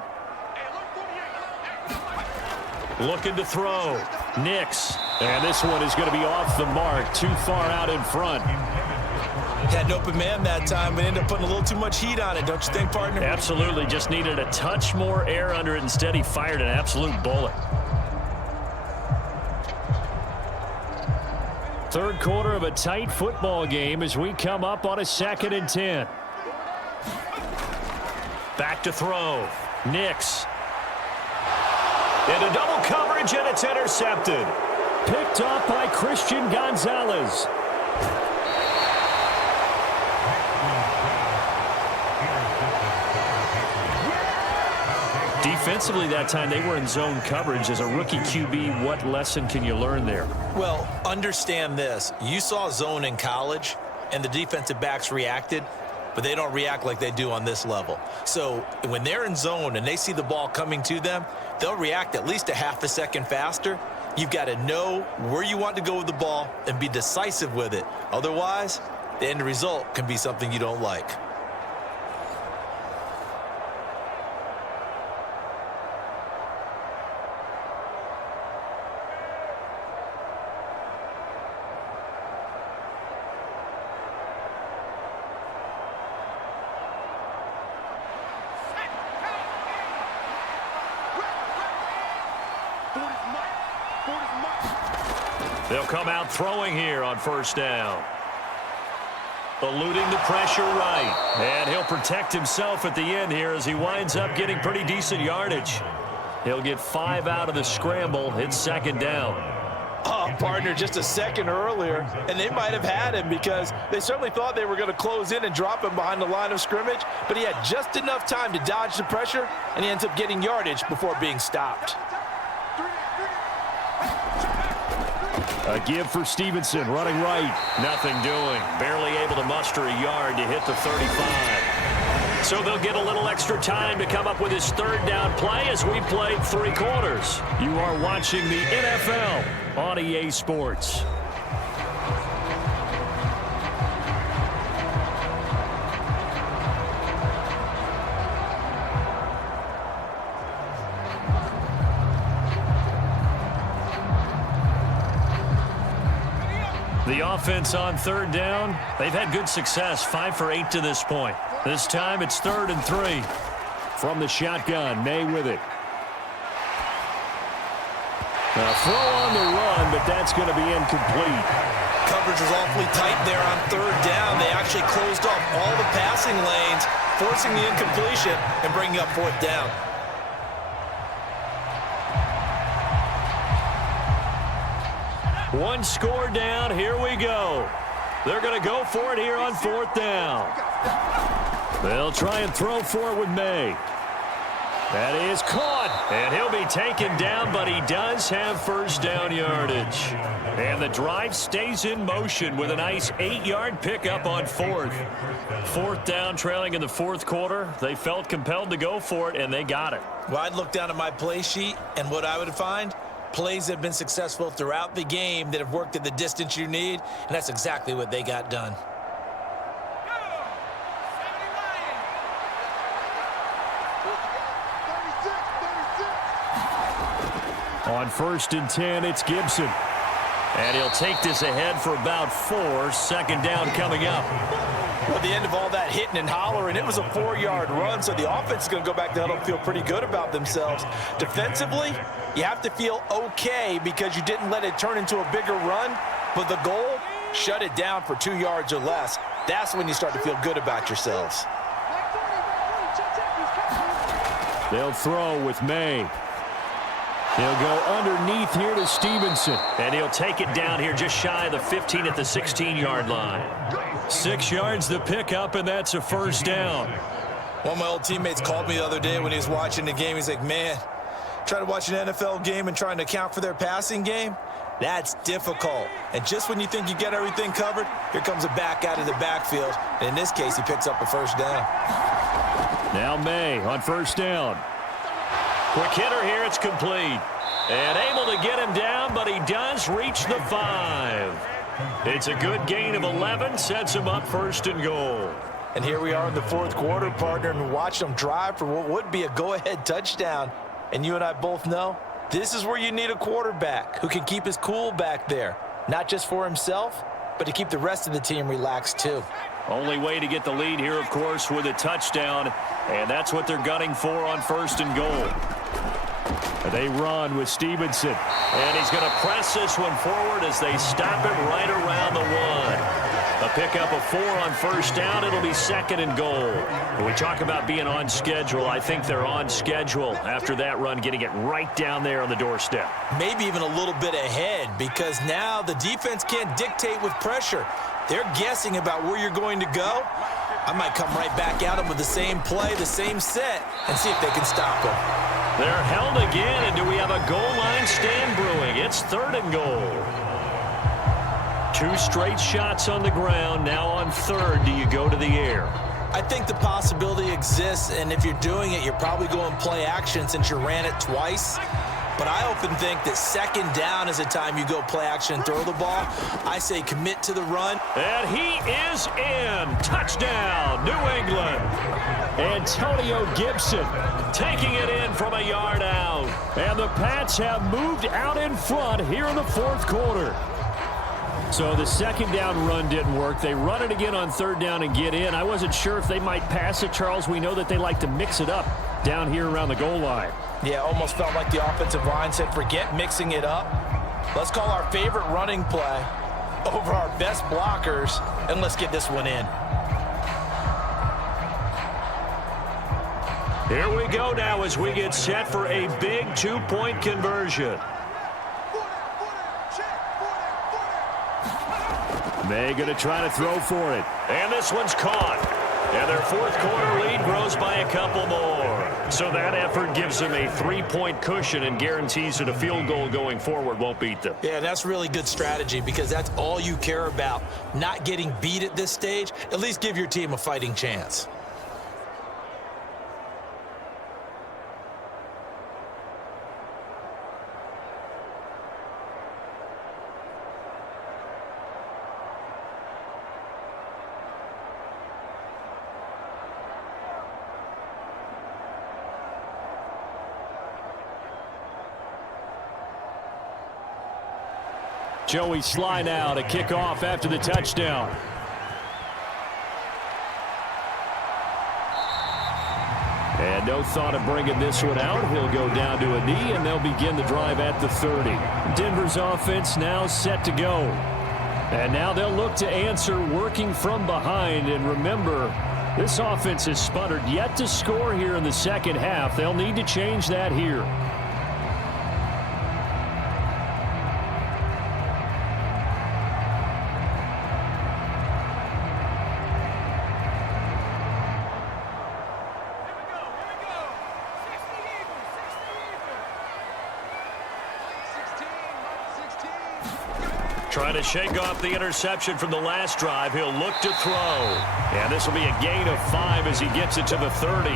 Looking to throw. Nix. And this one is going to be off the mark. Too far out in front. Had an open man that time, but ended up putting a little too much heat on it, don't you think, partner? Absolutely. Just needed a touch more air under it. Instead, he fired an absolute bullet. 3rd quarter of a tight football game as we come up on a 2nd and 10. Back to throw. Nix. Into double coverage, and it's intercepted. Picked off by Christian Gonzalez. Defensively that time, they were in zone coverage. As a rookie QB, what lesson can you learn there? Well, understand this. You saw zone in college, and the defensive backs reacted, but they don't react like they do on this level. So when they're in zone and they see the ball coming to them, they'll react at least a half a second faster. You've got to know where you want to go with the ball and be decisive with it. Otherwise, the end result can be something you don't like. They'll come out throwing here on first down. Eluding the pressure right. And he'll protect himself at the end here as he winds up getting pretty decent yardage. He'll get 5 out of the scramble. It's second down. Oh, partner, just a second earlier, and they might have had him because they certainly thought they were going to close in and drop him behind the line of scrimmage, but he had just enough time to dodge the pressure, and he ends up getting yardage before being stopped. A give for Stevenson, running right. Nothing doing. Barely able to muster a yard to hit the 35. So they'll get a little extra time to come up with his third down play as we played 3 quarters. You are watching the NFL on EA Sports. The offense on third down, they've had good success, 5 for 8 to this point. This time it's 3rd and 3. From the shotgun, May with it. A throw on the run, but that's going to be incomplete. Coverage was awfully tight there on third down. They actually closed off all the passing lanes, forcing the incompletion and bringing up fourth down. One score down, here we go. They're going to go for it here on fourth down. They'll try and throw for it with May. That is caught, and he'll be taken down, but he does have first down yardage. And the drive stays in motion with a nice 8-yard pickup on fourth. Fourth down, trailing in the fourth quarter. They felt compelled to go for it, and they got it. Well, I'd look down at my play sheet, and what I would find, plays that have been successful throughout the game that have worked at the distance you need, and that's exactly what they got done. On 1st and 10, it's Gibson. And he'll take this ahead for about 4. Second down coming up. Well, at the end of all that hitting and hollering, it was a 4-yard run, so the offense is going to go back to huddle and feel pretty good about themselves. Defensively, you have to feel okay because you didn't let it turn into a bigger run, but the goal, shut it down for 2 yards or less. That's when you start to feel good about yourselves. They'll throw with May. He'll go underneath here to Stevenson. And he'll take it down here just shy of the 15 at the 16-yard line. 6 yards the pickup, and that's a first down. One of my old teammates called me the other day when he was watching the game. He's like, man, trying to watch an NFL game and trying to account for their passing game, that's difficult. And just when you think you get everything covered, here comes a back out of the backfield. And in this case, he picks up a first down. Now May on first down. Quick hitter here, it's complete. And able to get him down, but he does reach the 5. It's a good gain of 11, sets him up 1st and goal. And here we are in the fourth quarter, partner, and watch them drive for what would be a go-ahead touchdown. And you and I both know this is where you need a quarterback who can keep his cool back there, not just for himself, but to keep the rest of the team relaxed too. Only way to get the lead here, of course, with a touchdown, and that's what they're gunning for on 1st and goal. They run with Stevenson, and he's going to press this one forward as they stop it right around the 1. A pickup of 4 on first down. It'll be 2nd and goal. When we talk about being on schedule, I think they're on schedule after that run, getting it right down there on the doorstep. Maybe even a little bit ahead because now the defense can't dictate with pressure. They're guessing about where you're going to go. I might come right back at them with the same play, the same set, and see if they can stop them. They're held again, and do we have a goal line stand brewing? It's 3rd and goal. 2 straight shots on the ground. Now on 3rd, do you go to the air? I think the possibility exists, and if you're doing it, you're probably going play action since you ran it twice. But I often think that 2nd down is a time you go play action and throw the ball. I say commit to the run. And he is in. Touchdown, New England. Antonio Gibson taking it in from a yard out. And the Pats have moved out in front here in the fourth quarter. So the 2nd down run didn't work. They run it again on 3rd down and get in. I wasn't sure if they might pass it, Charles. We know that they like to mix it up down here around the goal line. Yeah, almost felt like the offensive line said, forget mixing it up. Let's call our favorite running play over our best blockers, and let's get this one in. Here we go now as we get set for a big two-point conversion. May going to try to throw for it. And this one's caught. And their fourth quarter lead grows by a couple more. So that effort gives them a 3-point cushion and guarantees that a field goal going forward won't beat them. Yeah, that's really good strategy because that's all you care about. Not getting beat at this stage. At least give your team a fighting chance. Joey Sly now to kick off after the touchdown. And no thought of bringing this one out. He'll go down to a knee, and they'll begin the drive at the 30. Denver's offense now set to go. And now they'll look to answer working from behind. And remember, this offense has sputtered yet to score here in the second half. They'll need to change that here. Trying to shake off the interception from the last drive. He'll look to throw. And this will be a gain of 5 as he gets it to the 30.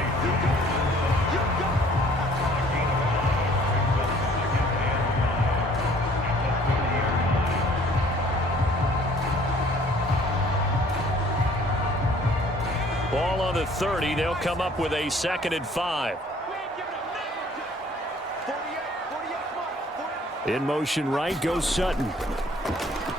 Ball on the 30. They'll come up with a 2nd and 5. In motion right goes Sutton.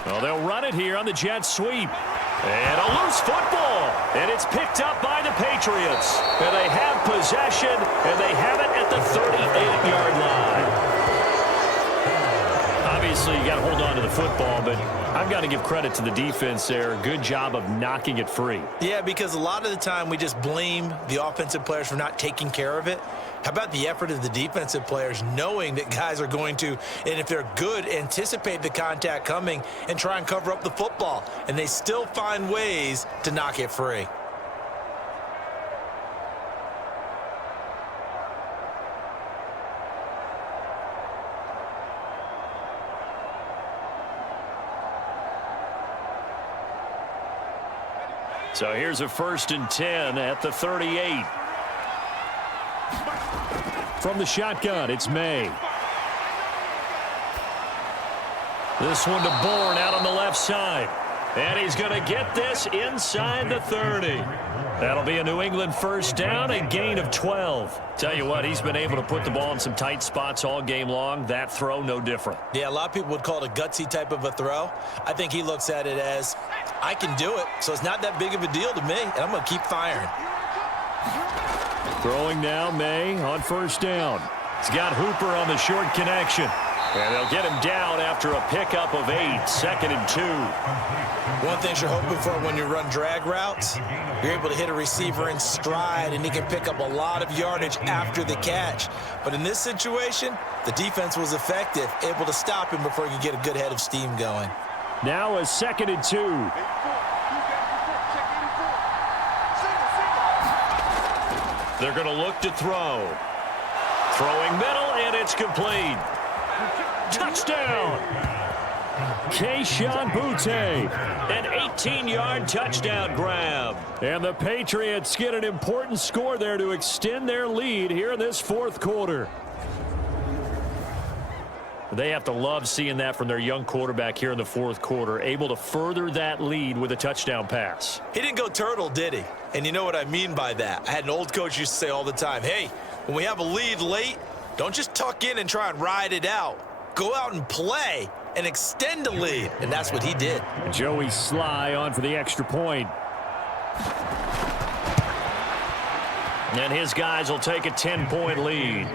Well, they'll run it here on the jet sweep. And a loose football. And it's picked up by the Patriots. And they have possession, and they have it at the 38-yard line. Obviously, you got to hold on to the football, but I've got to give credit to the defense there. Good job of knocking it free. Yeah, because a lot of the time we just blame the offensive players for not taking care of it. How about the effort of the defensive players knowing that guys are going to, and if they're good, anticipate the contact coming and try and cover up the football. And they still find ways to knock it free. So here's a 1st and 10 at the 38. From the shotgun, it's May. This one to Bourne out on the left side. And he's going to get this inside the 30. That'll be a New England 1st down, a gain of 12. Tell you what, he's been able to put the ball in some tight spots all game long. That throw, no different. Yeah, a lot of people would call it a gutsy type of a throw. I think he looks at it as, I can do it, so it's not that big of a deal to me, and I'm going to keep firing. Throwing now, May on 1st down. He's got Hooper on the short connection. And they'll get him down after a pickup of 8, 2nd and 2. One thing you're hoping for when you run drag routes, you're able to hit a receiver in stride, and he can pick up a lot of yardage after the catch. But in this situation, the defense was effective, able to stop him before he could get a good head of steam going. Now a 2nd and 2. They're going to look to throw. Throwing middle, and it's complete. Touchdown! Keyshawn Boutte, an 18-yard touchdown grab. And the Patriots get an important score there to extend their lead here in this 4th quarter. They have to love seeing that from their young quarterback here in the 4th quarter, able to further that lead with a touchdown pass. He didn't go turtle, did he? And you know what I mean by that. I had an old coach used to say all the time, hey, when we have a lead late, don't just tuck in and try and ride it out. Go out and play and extend the lead. And that's what he did. Joey Sly on for the extra point. And his guys will take a 10-point lead.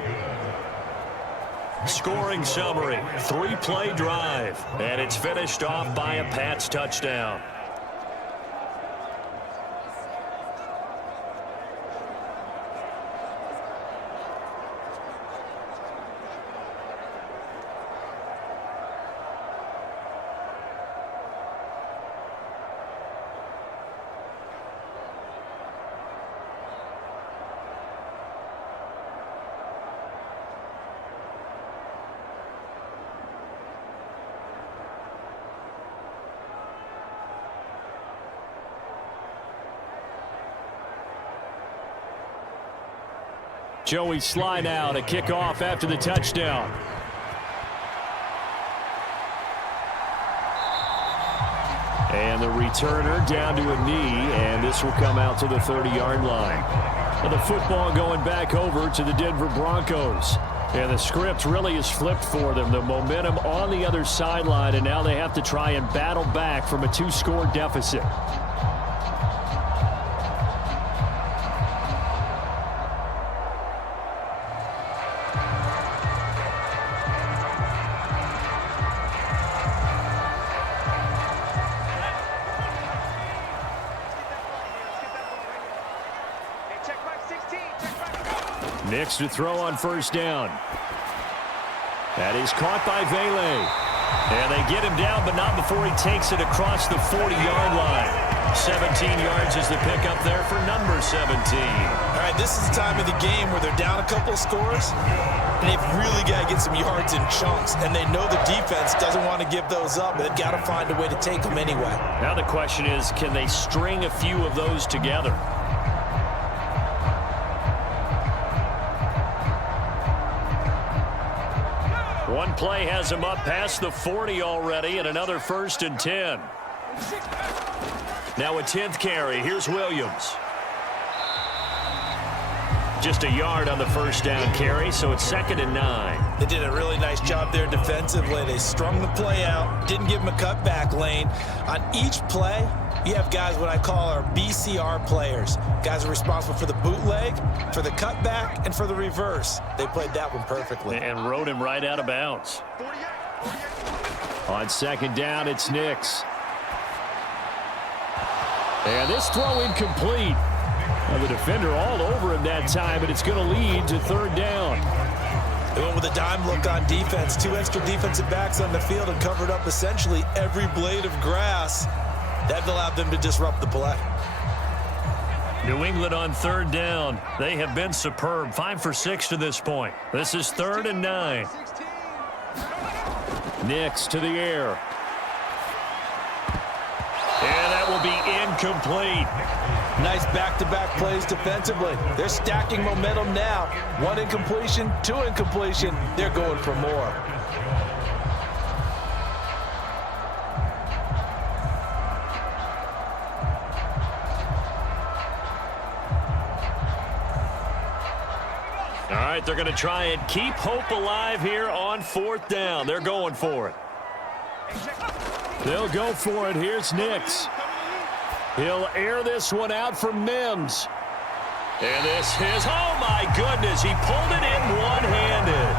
Scoring summary, 3-play drive, and it's finished off by a Pats touchdown. Joey slide out, a kickoff after the touchdown. And the returner down to a knee, and this will come out to the 30-yard line. And the football going back over to the Denver Broncos. And the script really is flipped for them. The momentum on the other sideline, and now they have to try and battle back from a 2-score deficit. Nix to throw on first down. That is caught by Vele. And they get him down, but not before he takes it across the 40-yard line. 17 yards is the pickup there for number 17. All right, this is the time of the game where they're down a couple of scores, and they've really got to get some yards in chunks, and they know the defense doesn't want to give those up, but they've got to find a way to take them anyway. Now the question is, can they string a few of those together? One play has him up past the 40 already, and another 1st and 10. Now a 10th carry. Here's Williams. Just a yard on the first down carry, so it's 2nd and 9. They did a really nice job there defensively. They strung the play out, didn't give him a cutback lane. On each play, you have guys what I call our BCR players. Guys are responsible for the bootleg, for the cutback, and for the reverse. They played that one perfectly. And rode him right out of bounds. On 2nd down, it's Nix. And this throw incomplete. Well, the defender all over him that time, but it's going to lead to 3rd down. They went with a dime look on defense. 2 extra defensive backs on the field and covered up essentially every blade of grass. That allowed them to disrupt the play. New England on 3rd down. They have been superb. 5 for 6 to this point. This is 3rd and 9. Nix to the air. And that will be incomplete. Nice back-to-back plays defensively. They're stacking momentum now. 1 incompletion, 2 incompletion. They're going for more. All right, they're going to try and keep hope alive here on 4th down. They're going for it. They'll go for it. Here's Nix. He'll air this one out for Mims. And this is, oh my goodness, he pulled it in one-handed.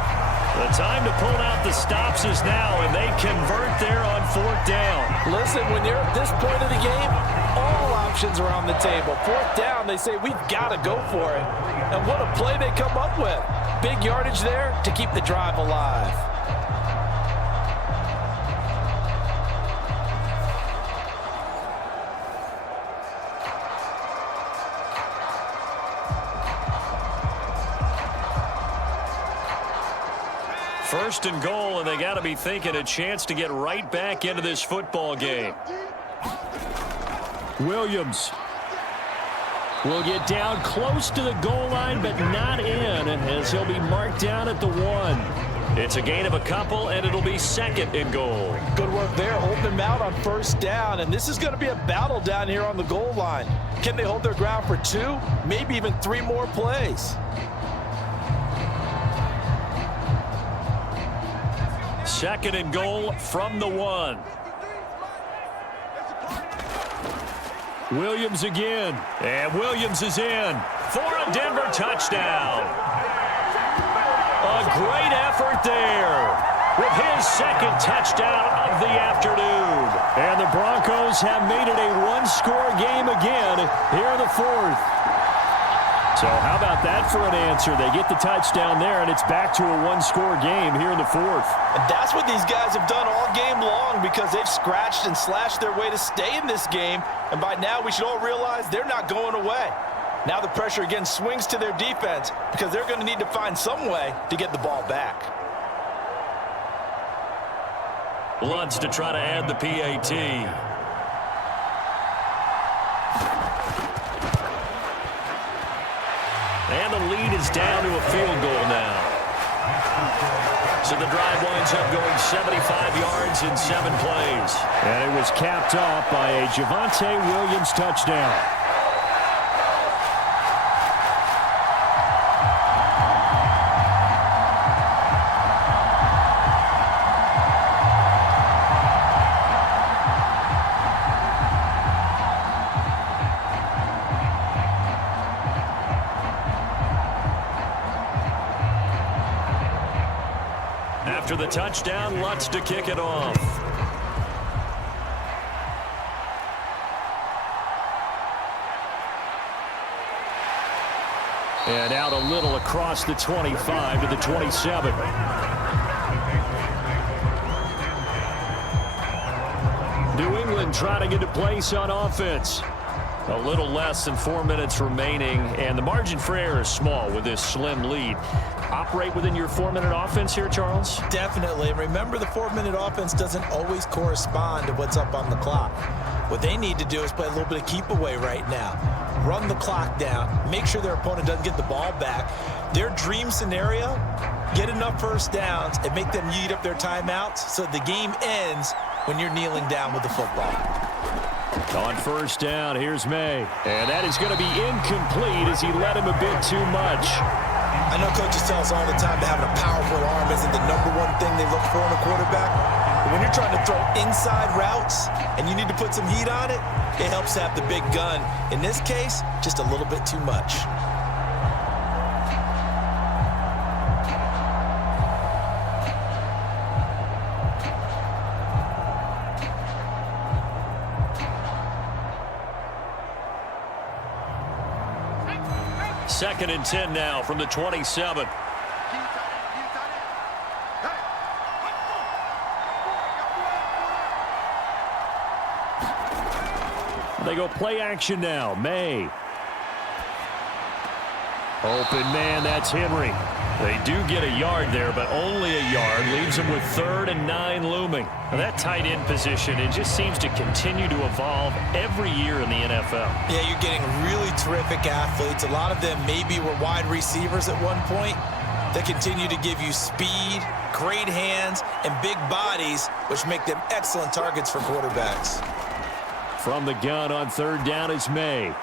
The time to pull out the stops is now, and they convert there on 4th down. Listen, when you're at this point of the game, all options are on the table. 4th down, they say, we've got to go for it. And what a play they come up with. Big yardage there to keep the drive alive. First and goal, and they got to be thinking a chance to get right back into this football game. Williams will get down close to the goal line, but not in, as he'll be marked down at the 1. It's a gain of a couple, and it'll be 2nd and goal. Good work there, holding them out on 1st down, and this is going to be a battle down here on the goal line. Can they hold their ground for 2, maybe even 3 more plays? 2nd and goal from the 1. Williams again. And Williams is in for a Denver touchdown. A great effort there with his second touchdown of the afternoon. And the Broncos have made it a one-score game again here in the fourth. So how about that for an answer? They get the touchdown there, and it's back to a one-score game here in the fourth. And that's what these guys have done all game long because they've scratched and slashed their way to stay in this game. And by now, we should all realize they're not going away. Now the pressure again swings to their defense because they're going to need to find some way to get the ball back. Lutz to try to add the PAT. And the lead is down to a field goal now. So the drive winds up going 75 yards in 7 plays. And it was capped off by a Javonte Williams touchdown. After the touchdown, Lutz to kick it off. And out a little across the 25 to the 27. New England trying to get a place on offense. A little less than 4 minutes remaining, and the margin for error is small with this slim lead. Operate within your 4-minute offense here, Charles? Definitely. And remember, the 4-minute offense doesn't always correspond to what's up on the clock. What they need to do is play a little bit of keep away right now. Run the clock down. Make sure their opponent doesn't get the ball back. Their dream scenario, get enough first downs and make them eat up their timeouts so the game ends when you're kneeling down with the football. On first down, here's May. And that is going to be incomplete as he led him a bit too much. I know coaches tell us all the time that having a powerful arm isn't the #1 thing they look for in a quarterback. But when you're trying to throw inside routes and you need to put some heat on it, it helps to have the big gun. In this case, just a little bit too much. Second and 10 now from the 27. They go play action now. May. Open man, that's Henry. They do get a yard there, but only a yard. Leaves them with 3rd and 9 looming. Now that tight end position, it just seems to continue to evolve every year in the NFL. Yeah, you're getting really terrific athletes. A lot of them maybe were wide receivers at one point. They continue to give you speed, great hands, and big bodies, which make them excellent targets for quarterbacks. From the gun on 3rd down is May.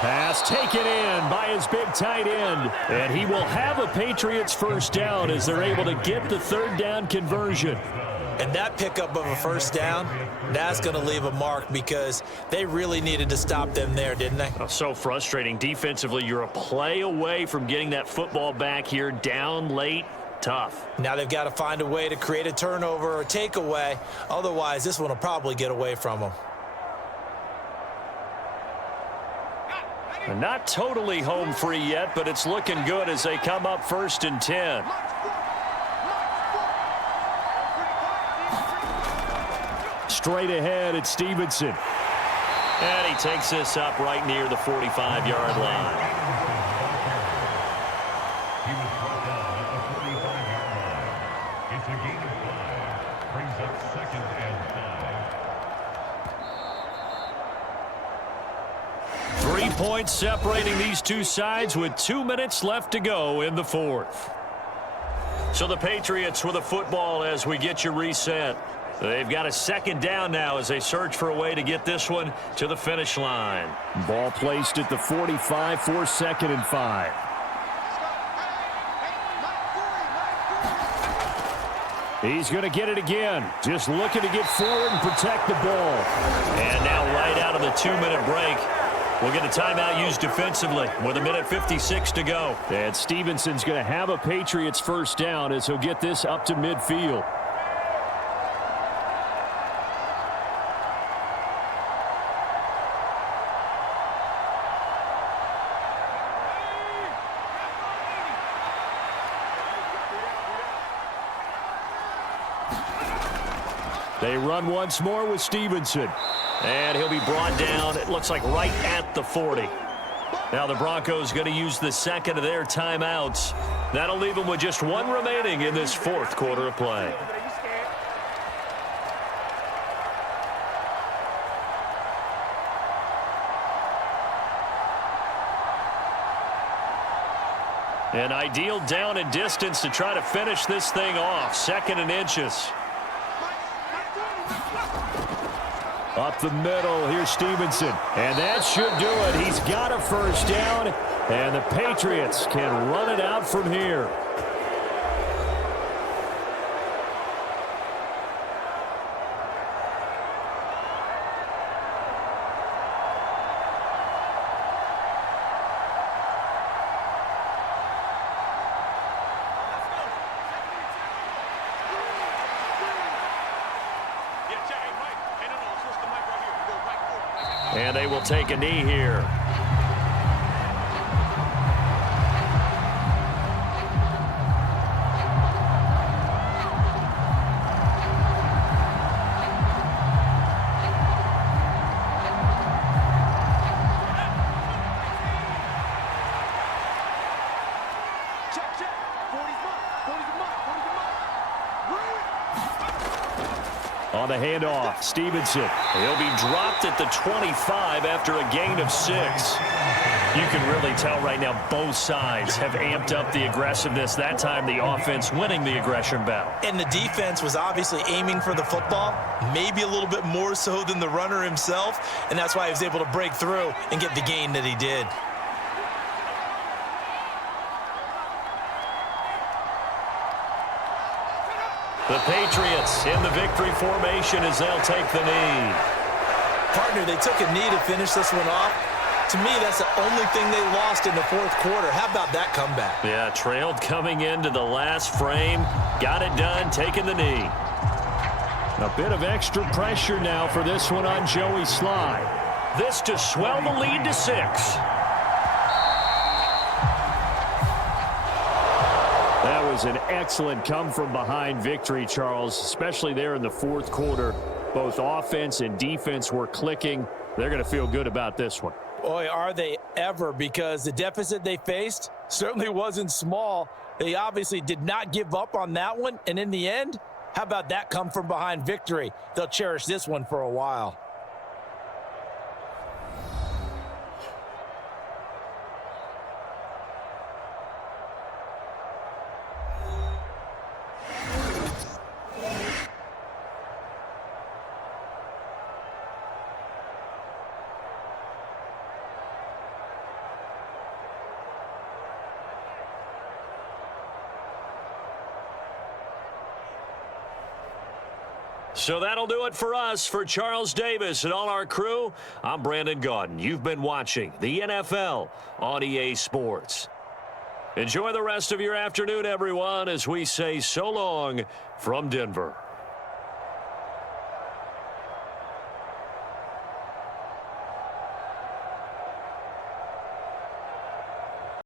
Pass taken in by his big tight end. And he will have a Patriots first down as they're able to get the 3rd down conversion. And that pickup of a first down, that's going to leave a mark because they really needed to stop them there, didn't they? Oh, so frustrating. Defensively, you're a play away from getting that football back here down late. Tough. Now they've got to find a way to create a turnover or takeaway. Otherwise, this one will probably get away from them. And not totally home free yet, but it's looking good as they come up 1st and 10. Straight ahead, it's Stevenson. And he takes this up right near the 45-yard line. He was brought down at the 45-yard line. It's a gain of 5. Brings up 2nd and 5. 3 points separating these two sides with 2 minutes left to go in the fourth. So the Patriots with a football as we get you reset. They've got a 2nd down now as they search for a way to get this one to the finish line. Ball placed at the 45 for 2nd and 5. He's going to get it again. Just looking to get forward and protect the ball. And now right out of the 2-minute break, We'll get a timeout used defensively with 1:56 to go. And Stevenson's going to have a Patriots first down as he'll get this up to midfield. They run once more with Stevenson. And he'll be brought down, it looks like right at the 40. Now the Broncos going to use the second of their timeouts. That'll leave them with just one remaining in this fourth quarter of play. An ideal down and distance to try to finish this thing off. 2nd and inches. Up the middle, here's Stevenson. And that should do it. He's got a first down, and the Patriots can run it out from here. And they will take a knee here. On the handoff, Stevenson. He'll be dropped at the 25 after a gain of 6. You can really tell right now both sides have amped up the aggressiveness. That time the offense winning the aggression battle. And the defense was obviously aiming for the football, maybe a little bit more so than the runner himself, and that's why he was able to break through and get the gain that he did. The Patriots in the victory formation as they'll take the knee. Partner, they took a knee to finish this one off. To me, that's the only thing they lost in the fourth quarter. How about that comeback? Yeah, trailed coming into the last frame. Got it done, taking the knee. A bit of extra pressure now for this one on Joey Sly. This to swell the lead to 6. That was an excellent come-from-behind victory, Charles, especially there in the fourth quarter. Both offense and defense were clicking. They're going to feel good about this one. Boy, are they ever, because the deficit they faced certainly wasn't small. They obviously did not give up on that one, and in the end, how about that come-from-behind victory? They'll cherish this one for a while. So that'll do it for us. For Charles Davis and all our crew, I'm Brandon Gaudin. You've been watching the NFL on EA Sports. Enjoy the rest of your afternoon, everyone, as we say so long from Denver.